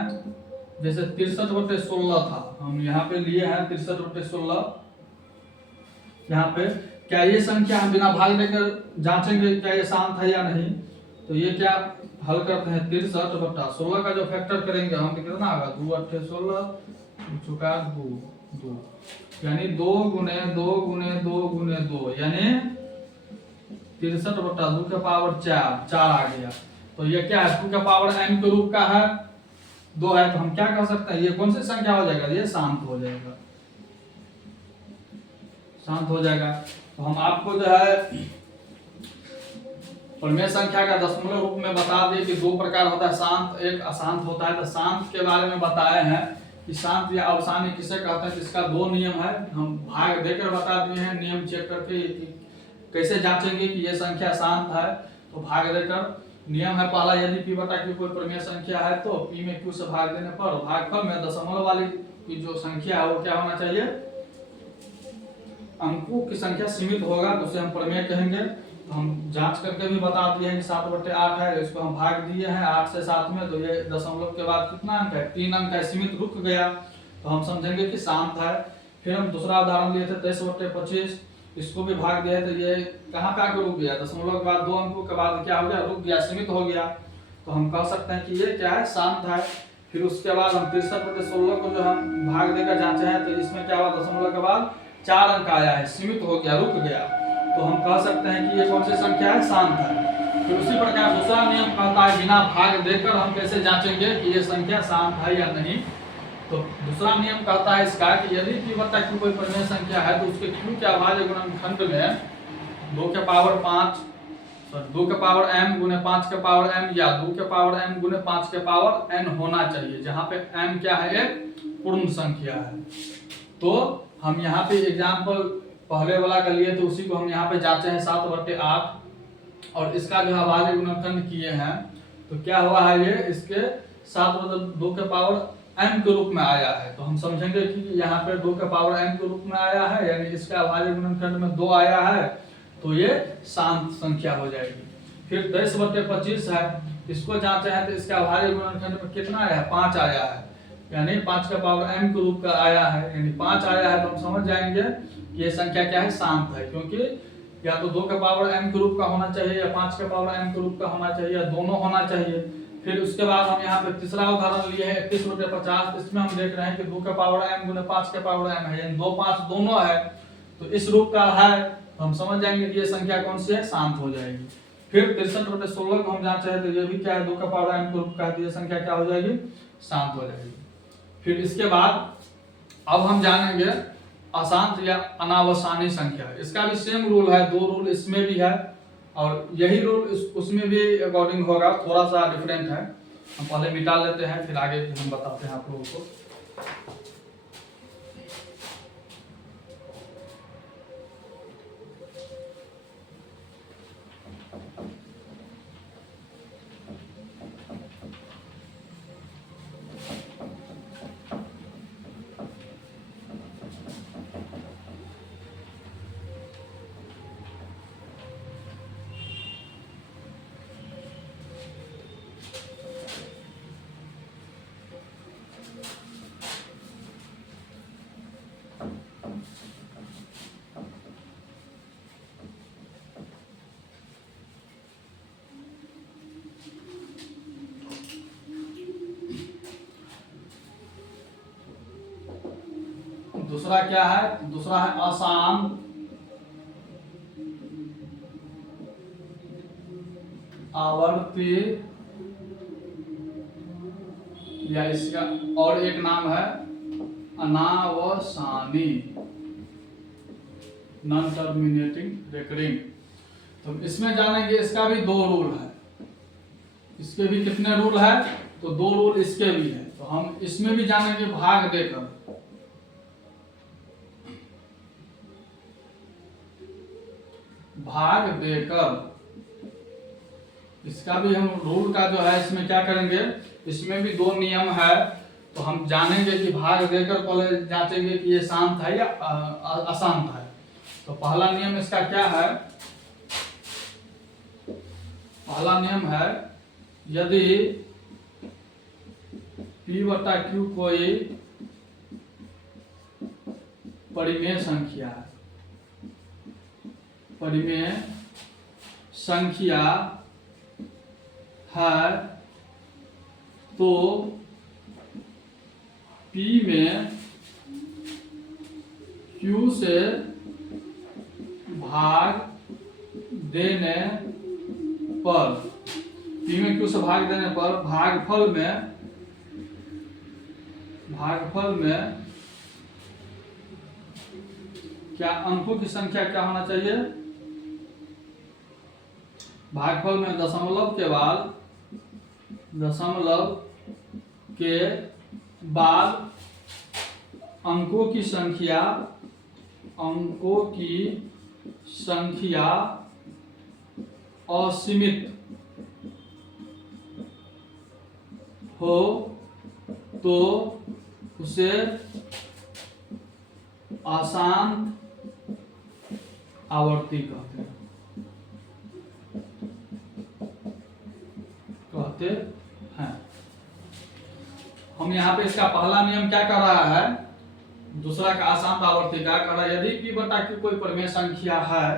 जैसे 63/16 था, हम यहाँ पे लिए हैं 63/16। यहाँ पे क्या ये संख्या हम बिना भाग देकर जांचेंगे क्या ये शांत है या नहीं। तो ये क्या हल करते हैं, 63/16 का जो फैक्टर करेंगे हम, कितना होगा, 2 8 16 चुका 2 2, यानी 2 गुने 2 गुने 2 गुने 2, यानी 63/2 के पावर 4 आ गया। तो ये क्या है, 2 के पावर m के रूप का है, 2 है, तो हम क्या कह सकते हैं, ये कौन सी संख्या हो जाएगा, ये शांत हो जाएगा, शांत हो जाएगा। तो हम आपको जो है परिमेय संख्या का दशमलव रूप में बता दिए कि 2 प्रकार होता है, शांत एक अशांत होता है। तो शांत के बारे में बताए हैं कि शांत या अवसानी किसे कहते हैं, इसका 2 नियम है, हम भाग देकर बता दिए हैं, नियम चेक करके कैसे जांचेंगे कि ये संख्या शांत है। तो भाग देकर नियम है पहला, यदि p बटा q कोई परिमेय संख्या है तो p में q से भाग देने पर भागफल में दशमलव वाली की जो संख्या है वो क्या होना चाहिए, अंकों की संख्या सीमित होगा, तो उसे हम परिमेय कहेंगे। तो हम जांच करके भी बता दिए हैं कि 7/8 है, इसको हम भाग दिए हैं 8 से 7 में, तो ये दशमलव के बाद कितना अंक है, 3 अंक है, सीमित रुक गया, तो हम समझेंगे कि शांत है। फिर हम दूसरा उदाहरण लिए थे 23/25, इसको भी भाग दिया, तो ये कहाँ पे आके रुक गया, दशमलव के बाद 2 अंकों के बाद क्या हो गया, रुक गया, सीमित हो गया, तो हम कह सकते हैं कि ये क्या है, शांत है। फिर उसके बाद हम 63/16 को जो हम भाग देकर जांचे हैं, तो इसमें क्या हुआ, दशमलव के बाद 4 अंक आया है, सीमित हो गया, रुक गया, तो हम कह सकते हैं कि ये कौन सी संख्या है, शांत है। फिर उसी प्रकार दूसरा नियम कहता है बिना भाग देकर हम कैसे जांचेंगे कि ये संख्या शांत है या नहीं। तो दूसरा नियम कहता है इसका कि यदि p बटा q कोई परिमेय संख्या है तो उसके q के अभाज्य गुणनखंड में 2 के पावर 5 2 के पावर m गुने 5 के पावर m या 2 के पावर m गुने 5 के पावर n होना चाहिए, जहाँ पे m क्या है, एक पूर्ण संख्या है। तो हम यहाँ पे एग्जाम्पल पहले वाला का लिए तो उसी को हम यहाँ पे जांचे हैं 7/8, और इसका जो अभाज्य गुणनखंड किए हैं तो क्या हुआ है, ये इसके 7/2 के पावर m के रूप में आया है। तो हम समझेंगे कि यहाँ पे 2 के पावर m के रूप में आया है, यानी इसका अभाज्य गुणनखंड में 2 आया है, तो ये शांत संख्या हो जाएगी। फिर 23/25 है, इसको जांचे हैं तो इसका अभाज्य गुणनखंड में कितना आया है, 5 आया है, यानी 5 का पावर m के रूप का आया है, यानी 5 आया है, तो हम समझ जाएंगे कि ये संख्या क्या है, शांत है, क्योंकि या तो 2 के पावर m के रूप का होना चाहिए या 5 के पावर m के रूप का होना चाहिए, या दोनों होना चाहिए। फिर उसके बाद हम यहाँ पे तीसरा उदाहरण लिए हैं 31/50, इसमें हम देख रहे हैं कि 2 के पावर m गुने 5 के पावर m है, यानी 2 5 दोनों है, तो इस रूप का है, तो हम समझ जाएंगे कि ये संख्या कौन सी है, शांत हो जाएगी। फिर 63/16 को हम जांचे हैं तो ये भी क्या है, 2 के पावर m के रूप का है, तो ये संख्या क्या हो जाएगी, शांत हो जाएगी। फिर इसके बाद अब हम जानेंगे अशांत या अनावसानी संख्या, इसका भी सेम रूल है, 2 रूल इसमें भी है और यही रूल उसमें भी अकॉर्डिंग होगा, थोड़ा सा डिफरेंट है। हम पहले मिटा लेते हैं, फिर आगे हम बताते हैं आप लोगों को। दूसरा क्या है? दूसरा है अशांत आवर्ती, या इसका और एक नाम है अनावसानी, नॉन टर्मिनेटिंग रेकरिंग। तो इसमें जानेंगे, इसका भी 2 रूल है। इसके भी कितने रूल है? तो 2 रूल इसके भी है। तो हम इसमें भी जानेंगे भाग देकर। भाग देकर इसका भी हम रूल का जो है इसमें क्या करेंगे, इसमें भी 2 नियम है। तो हम जानेंगे कि भाग देकर पहले जांचेंगे कि ये शांत है या अशांत है। तो पहला नियम इसका क्या है? पहला नियम है, यदि P/Q कोई परिमेय संख्या है, परिमेय संख्या है, तो P में Q से भाग देने पर, P में Q से भाग देने पर भागफल में क्या अंकों की संख्या क्या होना चाहिए? भागफल में दशमलव के बाद अंकों की संख्या असीमित हो तो उसे अशांत आवर्ती कहते हैं। हम यहाँ पे इसका पहला नियम क्या कर रहा है, दूसरा का अशांत आवर्ती क्या कर रहा है? यदि P/Q कोई परिमेय संख्या है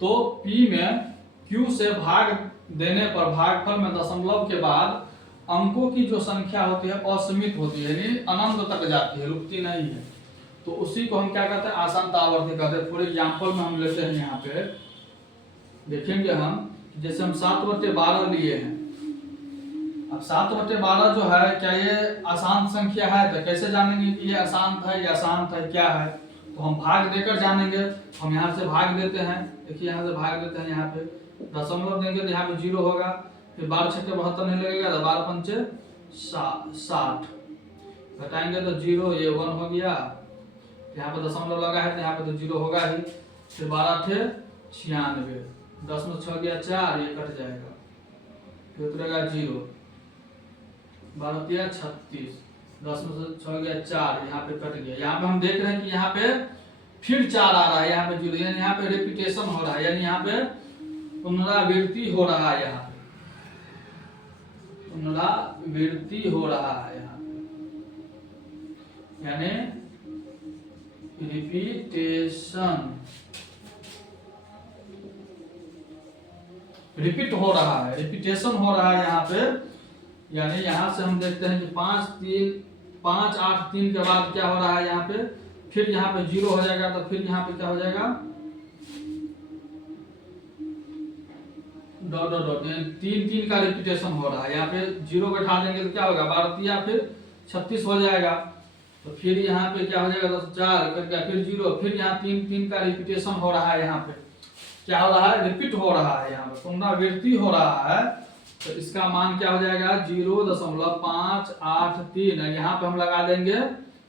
तो P में Q से भाग देने पर भागफल में दशमलव के बाद अंकों की जो संख्या होती है असीमित होती है, यानी अनंत तक जाती है, रुकती नहीं है। तो उसी को हम क्या कहते हैं? अशांत आवर्ती कहते हैं। फॉर एग्जाम्पल में हम लेते हैं, यहाँ पे देखेंगे हम, जैसे हम 7/12 लिए हैं। अब 7/12 जो है, क्या ये अशांत संख्या है? तो कैसे जानेंगे कि ये अशांत है या शांत है, क्या है? तो हम भाग देकर जानेंगे। हम यहाँ से भाग देते हैं, देखिए यहाँ से भाग देते हैं, यहाँ पे दशमलव देंगे तो यहाँ पे 0 होगा, फिर 12 छक्के 72 नहीं लगेगा, तो 12 पंचे 60 घटाएंगे तो 0, ये 1 हो गया, यहाँ पे दशमलव लगा है तो यहाँ पे तो 0 होगा ही। फिर 12 थे 96, 10 में 6 गया 4, ये कट जाएगा, फिर उतरेगा 0, 12 तिया 36, 10 में 6 गया 4, यहाँ पे कट गया। यहाँ पे हम देख रहे हैं कि यहाँ पे फिर 4 आ रहा है, यहाँ पे 0, यानी यहाँ पे रिपीटेशन हो रहा है, यानी यहाँ पे पुनरावृत्ति हो रहा है, यहाँ पे पुनरावृत्ति हो रहा है, यहाँ पे यानी रिपीटेशन, रिपीट हो रहा है, रिपीटेशन हो रहा है यहाँ पे। यानी यहाँ से हम देखते हैं कि 5 8 3 के बाद क्या हो रहा है, यहाँ पे फिर यहाँ पे 0 हो जाएगा, तो फिर यहाँ पे क्या हो जाएगा, डॉट डॉट डॉट, यानी 3 का रिपीटेशन हो रहा है। यहाँ पे 0 बैठा देंगे तो क्या होगा, 12 या फिर 36 हो जाएगा। तो फिर यहाँ पे क्या हो जाएगा, 4 कर गया, फिर 0, फिर यहाँ 3 का रिपीटेशन हो रहा है। यहाँ पे क्या हो रहा है, रिपीट हो रहा है, यहाँ पे पुनरावृत्ति हो रहा है। तो इसका मान क्या हो जाएगा 0.583। यहाँ पे हम लगा देंगे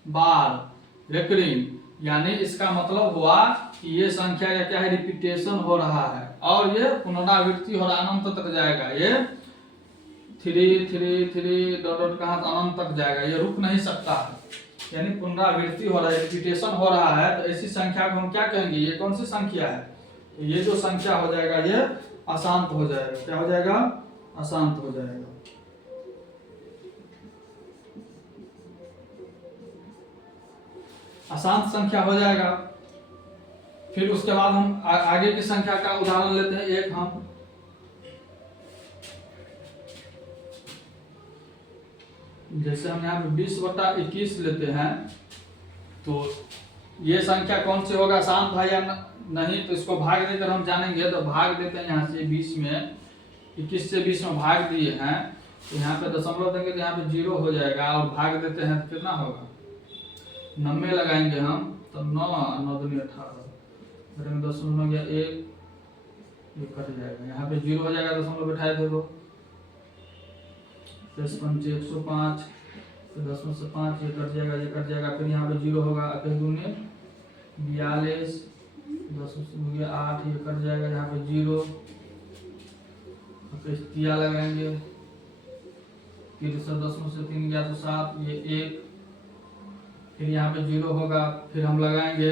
बार रेकरिंग, यानी इसका मतलब हुआ कि ये संख्या का क्या है, रिपीटेशन हो रहा है और ये पुनरावृत्ति हो रहा है, अनंत तक जाएगा। ये 3 डॉट कहाँ अनंत तक जाएगा, ये रुक नहीं सकता है, यानी पुनरावृत्ति हो रहा है, रिपीटेशन हो रहा है। तो ऐसी संख्या को हम क्या कहेंगे, ये कौन सी संख्या है, तो ये जो संख्या हो जाएगा ये अशांत हो जाएगा। क्या हो जाएगा, अशांत हो जाएगा। अशांत संख्या हो जाएगा। फिर उसके बाद हम आगे की संख्या का उदाहरण लेते हैं एक हम। जैसे हम यहाँ पे 20/21 लेते हैं, तो ये संख्या कौन सी होगा, शांत है या नहीं, तो इसको भाग देकर हम जानेंगे। तो भाग देते हैं यहाँ से 20 में, 21 से 20 में भाग दिए हैं, तो यहाँ पे दशमलव देंगे तो यहाँ पे 0 हो जाएगा, और भाग देते हैं तो कितना होगा, 90 लगाएंगे हम, तो 9 9 दूनी 18, 10 गया 1, ये कट जाएगा, यहाँ पे 0 हो जाएगा, दशमलव बैठाए थे तो 10 पंच 105, तो 10 में से 5 ये कट जाएगा, ये कट जाएगा, फिर यहाँ पे 0 होगा, 1 दूनी 42, 10 में गया 8, ये कट जाएगा, यहाँ पे 0, तिया लगाएंगे, फिर से 10 में से 3 गया तो 7, ये 1, फिर यहाँ पे 0 होगा, फिर हम लगाएंगे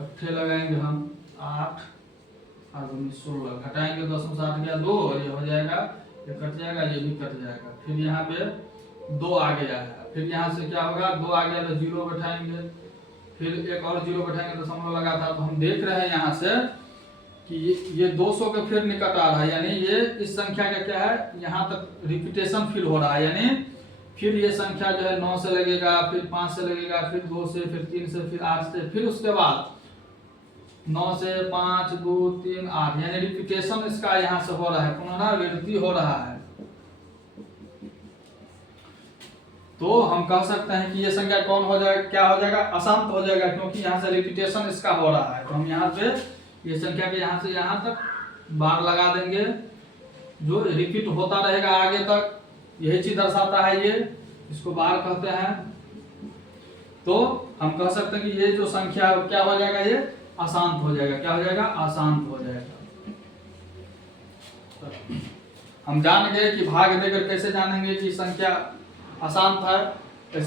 8 लगाएंगे हम 8 और 16 घटाएंगे, 10 में से 8 गया 2, ये हो जाएगा, ये कट जाएगा, ये भी कट जाएगा, फिर यहाँ पे 2 आ गया है, फिर यहाँ से क्या होगा, 2 आ गया तो 0 बैठाएंगे, फिर एक और 0 बैठाएंगे, दशमलव लगा था। तो हम देख रहे हैं यहाँ से कि ये 200 के फिर निकट आ रहा है, यानी ये इस संख्या का क्या है, यहाँ तक रिपीटेशन फिर हो रहा है, यानी फिर ये संख्या जो है 9 से लगेगा, फिर 5 से लगेगा, फिर 2 से, फिर 3 से, फिर 8 से, फिर उसके बाद 9 से 5 2 3 8, यानी रिपीटेशन इसका यहाँ से हो रहा है, पुनरावृत्ति हो रहा है। तो हम कह सकते हैं कि ये संख्या कौन हो जाएगा, क्या हो जाएगा, अशांत हो जाएगा, क्योंकि यहाँ से रिपीटेशन इसका हो रहा है। तो हम यहाँ पे ये संख्या के यहाँ से यहाँ तक बार लगा देंगे, जो रिपीट होता रहेगा आगे तक, यही चीज दर्शाता है, ये इसको बार कहते हैं। तो हम कह सकते हैं कि ये जो संख्या क्या हो जाएगा, ये अशांत हो जाएगा। क्या हो जाएगा, अशांत हो जाएगा। हम जान गए कि भाग देकर कैसे जानेंगे कि संख्या अशांत है।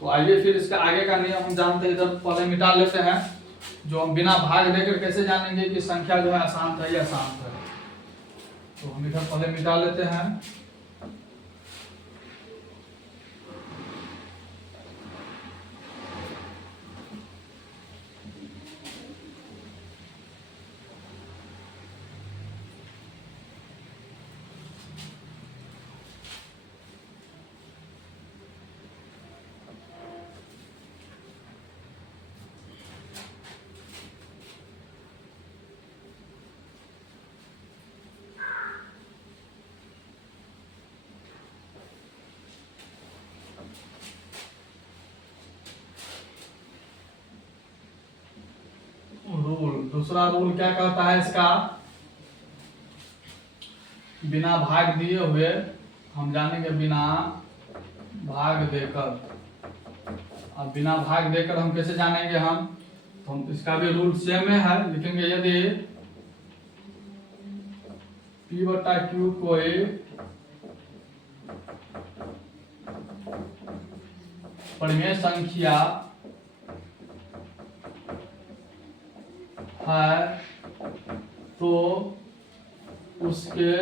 तो आइए फिर इसका आगे का नियम हम जानते हैं, इधर पहले मिटा लेते हैं, जो हम बिना भाग देकर कैसे जानेंगे कि संख्या जो है अशांत है या शांत है। तो हम इधर पहले मिटा लेते हैं। दूसरा रूल क्या कहता है इसका, बिना भाग दिए हुए हम जानेंगे, बिना भाग देकर। अब बिना भाग देकर हम कैसे जानेंगे हम, तो हम इसका भी रूल सेम है, लिखेंगे यदि P/Q कोई परिमेय संख्या है तो उसके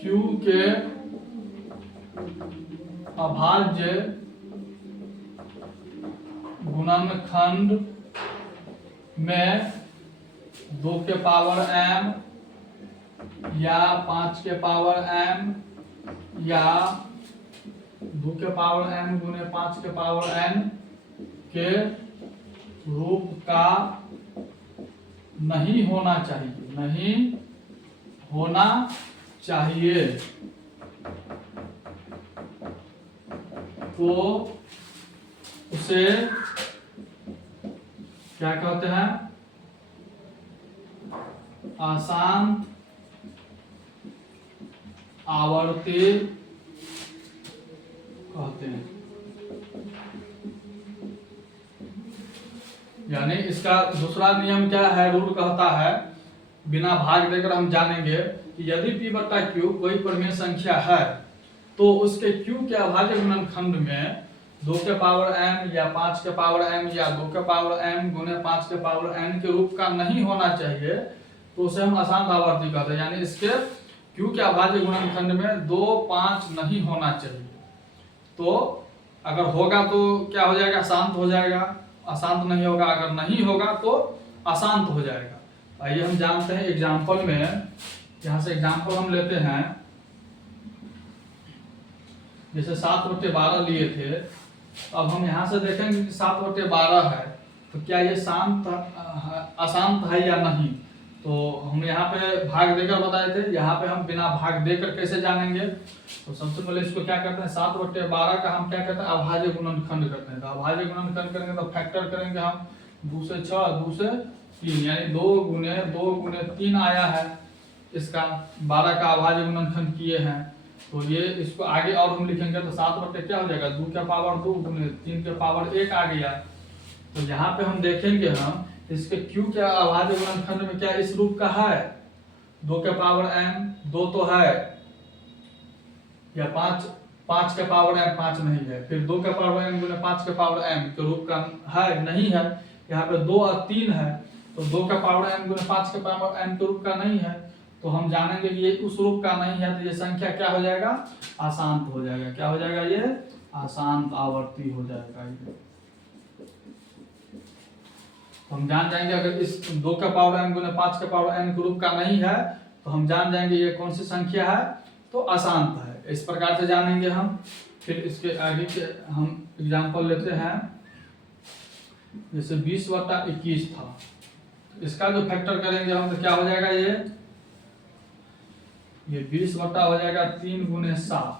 Q के अभाज्य गुणनखंड में 2 के पावर m या 5 के पावर m या 2 के पावर m गुने 5 के पावर n के रूप का नहीं होना चाहिए, नहीं होना चाहिए। तो उसे क्या कहते हैं, अशांत आवर्ती कहते हैं। यानी इसका दूसरा नियम क्या है, रूल कहता है, बिना भाग देकर हम जानेंगे कि यदि p बटा q कोई परिमेय संख्या है तो उसके q के अभाज्य गुणनखंड में 2 के पावर m या 5 के पावर m या 2 के पावर m गुने 5 के पावर n के रूप का नहीं होना चाहिए, तो उसे हम अशांत आवर्ती कहते हैं। यानी इसके q के अभाज्य गुणनखंड में 2, 5 नहीं होना चाहिए। तो अगर होगा तो क्या हो जाएगा, शांत हो जाएगा, अशांत नहीं होगा, अगर नहीं होगा तो अशांत हो जाएगा। आइए हम जानते हैं एग्जाम्पल में, यहाँ से एग्जाम्पल हम लेते हैं, जैसे 7/12 लिए थे। अब हम यहाँ से देखेंगे कि 7/12 है, तो क्या ये शांत अशांत है या नहीं। तो हम यहाँ पे भाग देकर बताए थे, यहाँ पे हम बिना भाग देकर कैसे जानेंगे। तो सबसे पहले इसको क्या करते हैं, 7/12 का हम क्या करते हैं, अभाज्य गुणनखंड करते हैं। तो अभाज्य गुणनखंड करेंगे तो फैक्टर करेंगे हम, 2 से 6, 2 से 3, यानी 2 गुने 3 आया है। इसका 12 का अभाज्य गुणनखंड किए हैं, तो ये इसको आगे और हम लिखेंगे तो 7 क्या हो जाएगा, 2 के पावर 2 गुने 3 के पावर 1 आ गया। तो यहाँ पे हम देखेंगे हम इसके q के अभाज्य गुणनखंड में क्या इस रूप का है, 2 के पावर m 2 तो है, या 5 के पावर m 5 नहीं है, फिर 2 के पावर m गुने 5 के पावर m के रूप का है नहीं है। यहाँ पे 2 और 3 है, तो 2 के पावर m गुने 5 के पावर m के रूप का नहीं है, तो हम जानेंगे कि ये उस रूप का नहीं है, तो ये संख्या क्या हो जाएगा, अशांत हो जाएगा। क्या हो जाएगा, ये अशांत आवर्ती हो जाएगा। तो हम जान जाएंगे अगर इस 2 का पावर m गुने 5 का पावर n के रूप का नहीं है, तो हम जान जाएंगे ये कौन सी संख्या है, तो अशांत है। इस प्रकार से जानेंगे हम। फिर इसके आगे के हम एग्जांपल लेते हैं, जैसे 20/21 था, इसका जो फैक्टर करेंगे हम तो क्या हो जाएगा, ये 20 बटा हो जाएगा 3 गुने 7,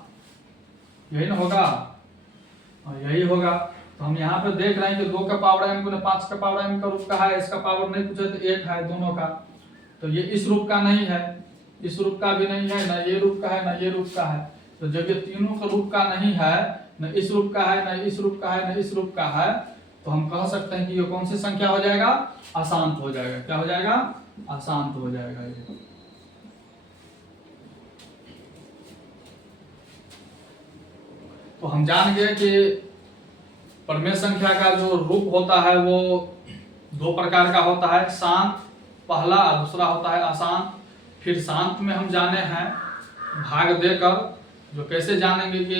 यही ना होगा, और यही होगा। तो हम यहाँ पे देख रहे हैं कि 2 का पावर m गुने 5 का पावर m का रूप का है, इसका पावर नहीं पूछे तो 1 है दोनों का, तो ये इस रूप का नहीं है, इस रूप का भी नहीं है, ना ये रूप का है, ना ये रूप का है। तो जब ये तीनों का रूप का नहीं है, न इस रूप का है, न इस रूप का है, न इस रूप का है, तो हम कह सकते हैं कि ये कौन सी संख्या हो जाएगा, अशांत हो जाएगा। क्या हो जाएगा, अशांत हो जाएगा ये। तो हम जान गए कि परिमेय संख्या का जो रूप होता है वो 2 प्रकार का होता है, शांत पहला, दूसरा होता है अशांत। फिर शांत में हम जाने हैं भाग देकर, जो कैसे जानेंगे कि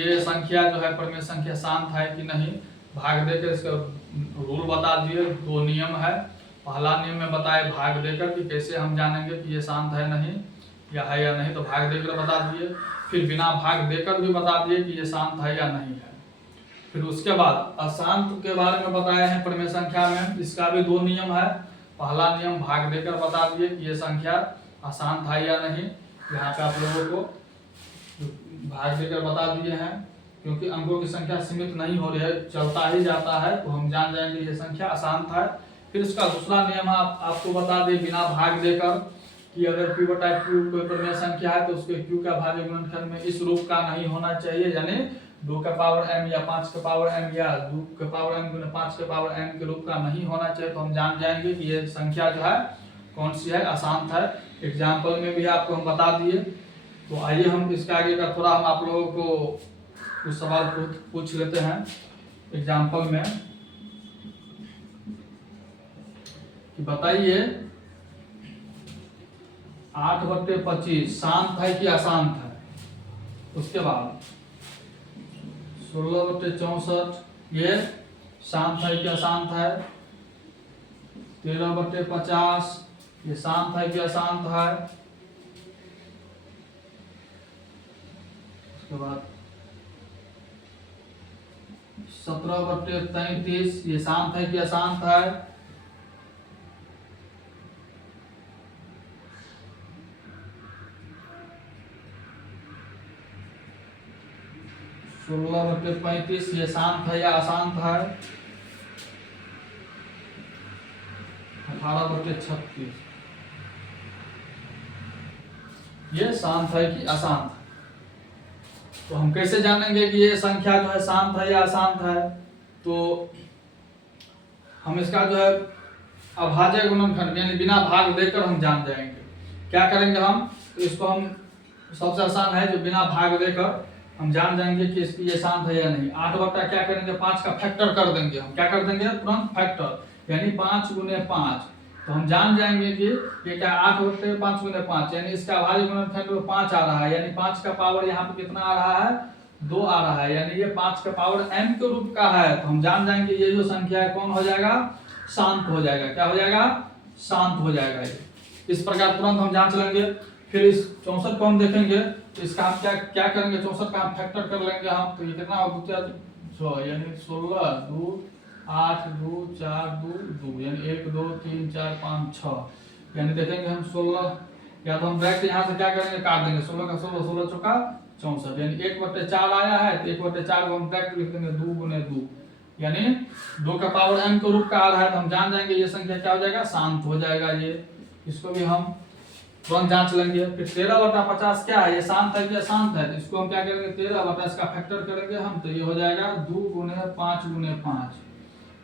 ये संख्या जो है परिमेय संख्या शांत है कि नहीं, भाग देकर इसका रूल बता दिए। 2 नियम है, पहला नियम में बताए भाग देकर कि कैसे हम जानेंगे कि ये शांत है नहीं या नहीं, तो भाग देकर बता दिए। फिर बिना भाग देकर भी बता दिए कि ये शांत है या नहीं है। फिर उसके बाद अशांत के बारे में बताए हैं परिमेय संख्या में, इसका भी 2 नियम है। पहला नियम भाग देकर बता दिए कि ये संख्या अशांत है या नहीं, यहाँ पे आप लोगों को भाग देकर बता दिए हैं, क्योंकि अंकों की संख्या सीमित नहीं हो रही है, चलता ही जाता है, तो हम जान जाएंगे ये संख्या अशांत है। फिर इसका दूसरा नियम आपको बता दें बिना भाग देकर, कि अगर p बटा q कोई परिमेय संख्या है तो उसके q का अभाज्य गुणनखंड में इस रूप का नहीं होना चाहिए, यानी 2 का पावर m या 5 का पावर m या 2 का पावर m गुने 5 का पावर m के रूप का नहीं होना चाहिए। तो हम जान जाएंगे कि ये संख्या जो है कौन सी है, अशांत है। एग्जाम्पल में भी आपको हम बता दिए। तो आइए हम इसके आगे का थोड़ा हम आप लोगों को कुछ सवाल पूछ लेते हैं एग्जाम्पल में, कि बताइए 8/25 शांत है कि अशांत है। उसके बाद 16/64 ये शांत है कि अशांत है। 13/50 ये शांत है कि अशांत है। उसके बाद 17/33 ये शांत है कि अशांत है। 16/35 ये शांत है या अशांत है। 18/36 ये शांत है कि अशांत है। तो हम कैसे जानेंगे कि ये संख्या जो है शांत है या अशांत है? तो हम इसका जो है अभाज्य गुणनखंड यानी बिना भाग देकर हम जान जाएंगे। क्या करेंगे हम? तो इसको हम सबसे आसान है जो बिना भाग देकर हम जान जाएंगे कि इसकी ये शांत है या नहीं। 8 बटा क्या करेंगे 5 का फैक्टर कर देंगे। हम क्या कर देंगे तुरंत फैक्टर यानी 5 गुने 5। तो हम जान जाएंगे कि ये क्या 8 बटे 5 गुने 5 यानी इसका अभाज्य गुणनखंड में 5 आ रहा है यानी 5 का पावर यहाँ पे कितना आ रहा है 2 आ रहा है यानी ये 5 का पावर m के रूप का है। तो हम जान जाएंगे ये जो संख्या है कौन हो जाएगा शांत हो जाएगा। क्या हो जाएगा शांत हो जाएगा ये। इस प्रकार तुरंत हम जांच लेंगे। फिर इस 64 को हम देखेंगे तो इसका हम क्या करेंगे 64 का हम फैक्टर कर लेंगे हम। तो ये कितना होगा 6 यानी 16 2 8 2 4 2 2 यानी 1 2 3 4 5 6 यानी देखेंगे हम 16 या तो हम डायरेक्ट यहाँ से क्या करेंगे काट देंगे 16 का 16 16 चौका 64 यानी 1/4 आया है तो 1/4 को हम डायरेक्ट लिख देंगे 2 गुने 2 यानी 2 का पावर m के रूप का आ रहा है। तो हम जान जाएंगे ये संख्या क्या हो जाएगा शांत हो जाएगा ये। इसको भी हम तुरंत जांच लेंगे। फिर 13/50 क्या है ये शांत है कि अशांत है? तो इसको हम क्या करेंगे 13 इसका फैक्टर करेंगे हम तो ये हो जाएगा 2 गुने 5 गुने 5।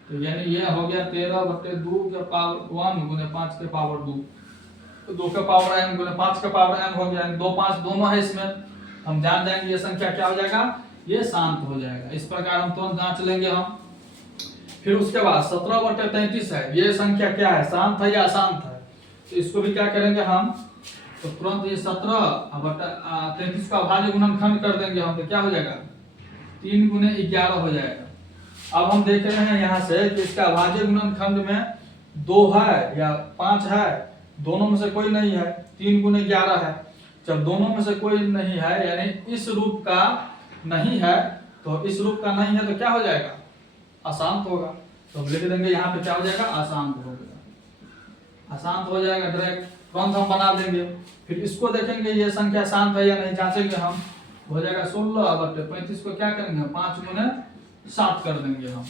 तो यानी ये हो गया 13/2 के पावर 1 गुने 5 के पावर 2। तो 2 का पावर m गुने 5 का पावर m हो गया यानी 2 5 दोनों है इसमें। हम जान जाएंगे ये संख्या क्या हो जाएगा ये शांत हो जाएगा। इस प्रकार हम तुरंत जांच लेंगे हम। फिर उसके बाद 17/33 है ये संख्या क्या है शांत है या अशांत है? तो इसको भी क्या करेंगे हम तो तुरंत ये 17/33 का अभाज्य गुणनखंड कर देंगे हम। तो क्या हो जाएगा 3 गुने 11 हो जाएगा। अब हम देख रहे हैं यहाँ से कि इसका अभाज्य गुणनखंड में 2 है या 5 है दोनों में से कोई नहीं है। 3 गुने 11 है। जब दोनों में से कोई नहीं है यानी इस रूप का नहीं है तो इस रूप का नहीं है तो क्या हो जाएगा अशांत होगा। तो हम लिख देंगे यहाँ पे क्या हो जाएगा अशांत हो गया। अशांत हो जाएगा डायरेक्ट तुरंत हम बना देंगे। फिर इसको देखेंगे ये संख्या शांत है या नहीं जांचेंगे हम। हो जाएगा 16/35 को क्या करेंगे 5 गुने 7 कर देंगे हम।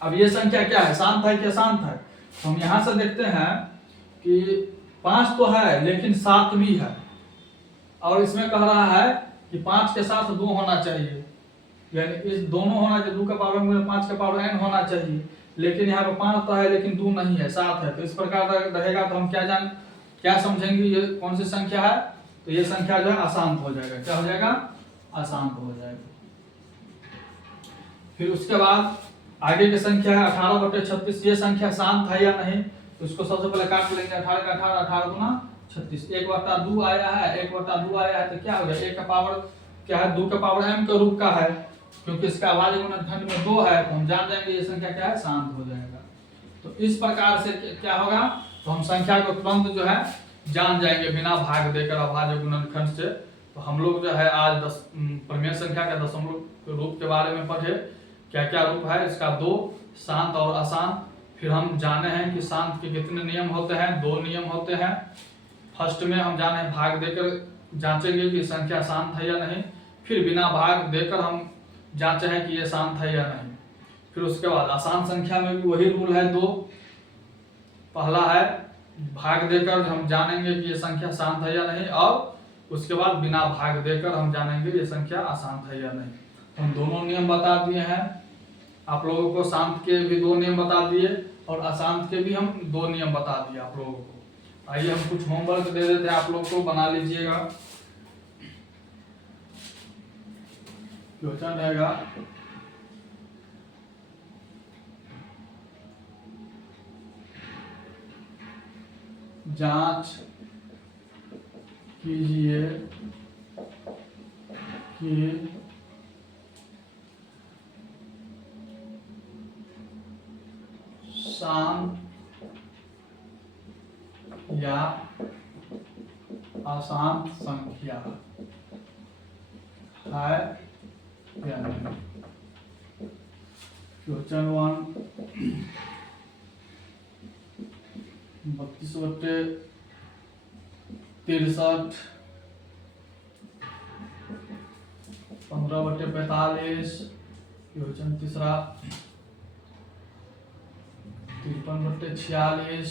अब ये संख्या क्या है शांत है कि अशांत है? तो हम यहाँ से देखते हैं कि 5 तो है लेकिन 7 भी है और इसमें कह रहा है कि 5 के साथ 2 होना चाहिए यानी इस दोनों होना चाहिए 2 का पावर m 5 का पावर n होना चाहिए। लेकिन यहाँ पे 5 तो है लेकिन 2 नहीं है 7 है। तो इस प्रकार रहेगा तो हम क्या समझेंगे ये कौन सी संख्या है? तो ये संख्या जो है अशांत हो जाएगा। क्या हो जाएगा अशांत हो जाएगा। फिर उसके बाद आगे की संख्या है 18/36 ये संख्या शांत है या नहीं? तो इसको सबसे पहले काट लेंगे 18 का 18 18 गुना 36 1/2 आया है 1/2 आया है तो क्या हो गया 1 का पावर क्या है 2 का पावर m के रूप का है क्योंकि इसका अभाज्य गुणनखंड में 2 है। तो हम जान जाएंगे ये संख्या क्या है शांत हो जाएगा। तो इस प्रकार से क्या होगा तो हम संख्या को तुरंत जो है जान जाएंगे बिना भाग देकर अभाज्य गुणनखंड से। तो हम लोग जो है आज परिमेय संख्या का दशमलव रूप के बारे में पढ़े। क्या क्या रूप है इसका 2 शांत और अशांत। फिर हम जाने हैं कि शांत के कितने नियम होते हैं 2 नियम होते हैं। फर्स्ट में हम जाने भाग देकर जांचेंगे कि संख्या शांत है या नहीं। फिर बिना भाग देकर हम जांचे हैं कि ये शांत है या नहीं। फिर उसके बाद अशांत संख्या में भी वही रूल है 2। पहला है भाग देकर हम जानेंगे कि ये संख्या शांत है या नहीं और उसके बाद बिना भाग देकर हम जानेंगे ये संख्या अशांत है या नहीं। हम दोनों नियम बता दिए हैं आप लोगों को। शांत के भी 2 नियम बता दिए और अशांत के भी हम 2 नियम बता दिए आप लोगों को। आइए हम कुछ होमवर्क दे देते हैं आप लोगों को बना लीजिएगा। क्वेश्चन रहेगा जांच कीजिए कि शांत या अशांत संख्या है या नहीं। क्वेश्चन 1 32/63 15/45। क्वेश्चन तीसरा 53/46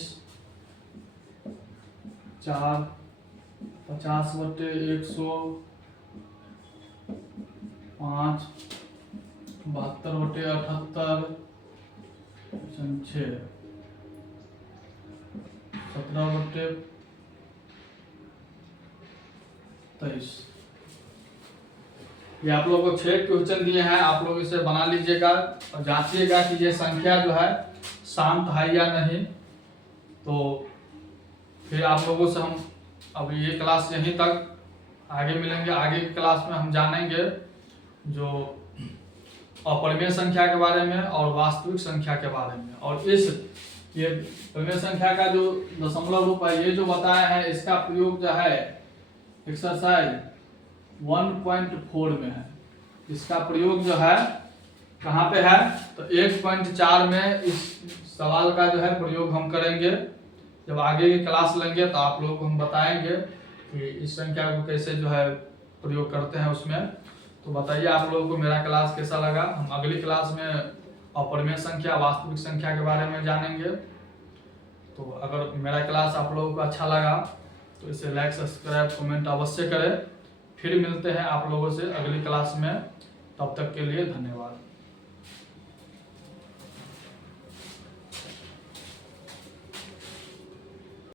4 50/100 5 72/78 6 17/23। ये आप लोगों को 6 क्वेश्चन दिए हैं, आप लोग इसे बना लीजिएगा और जांचिएगा कि ये संख्या जो है शांत है या नहीं। तो फिर आप लोगों से हम अब ये क्लास यहीं तक, आगे मिलेंगे। आगे की क्लास में हम जानेंगे जो अपरिमेय संख्या के बारे में और वास्तविक संख्या के बारे में। और ये परिमेय संख्या का जो दशमलव रूप है, ये जो बताया है, इसका प्रयोग जो है एक्सरसाइज 1.4 में है। इसका प्रयोग जो है कहाँ पे है, तो 1.4 में इस सवाल का जो है प्रयोग हम करेंगे। जब आगे की क्लास लेंगे तो आप लोगों को हम बताएंगे कि इस संख्या को कैसे जो है प्रयोग करते हैं उसमें। तो बताइए आप लोगों को मेरा क्लास कैसा लगा। हम अगली क्लास में अपरिमेय संख्या, वास्तविक संख्या के बारे में जानेंगे। तो अगर मेरा क्लास आप लोगों को अच्छा लगा तो इसे लाइक, सब्सक्राइब, कमेंट अवश्य करें। फिर मिलते हैं आप लोगों से अगली क्लास में, तब तक के लिए धन्यवाद।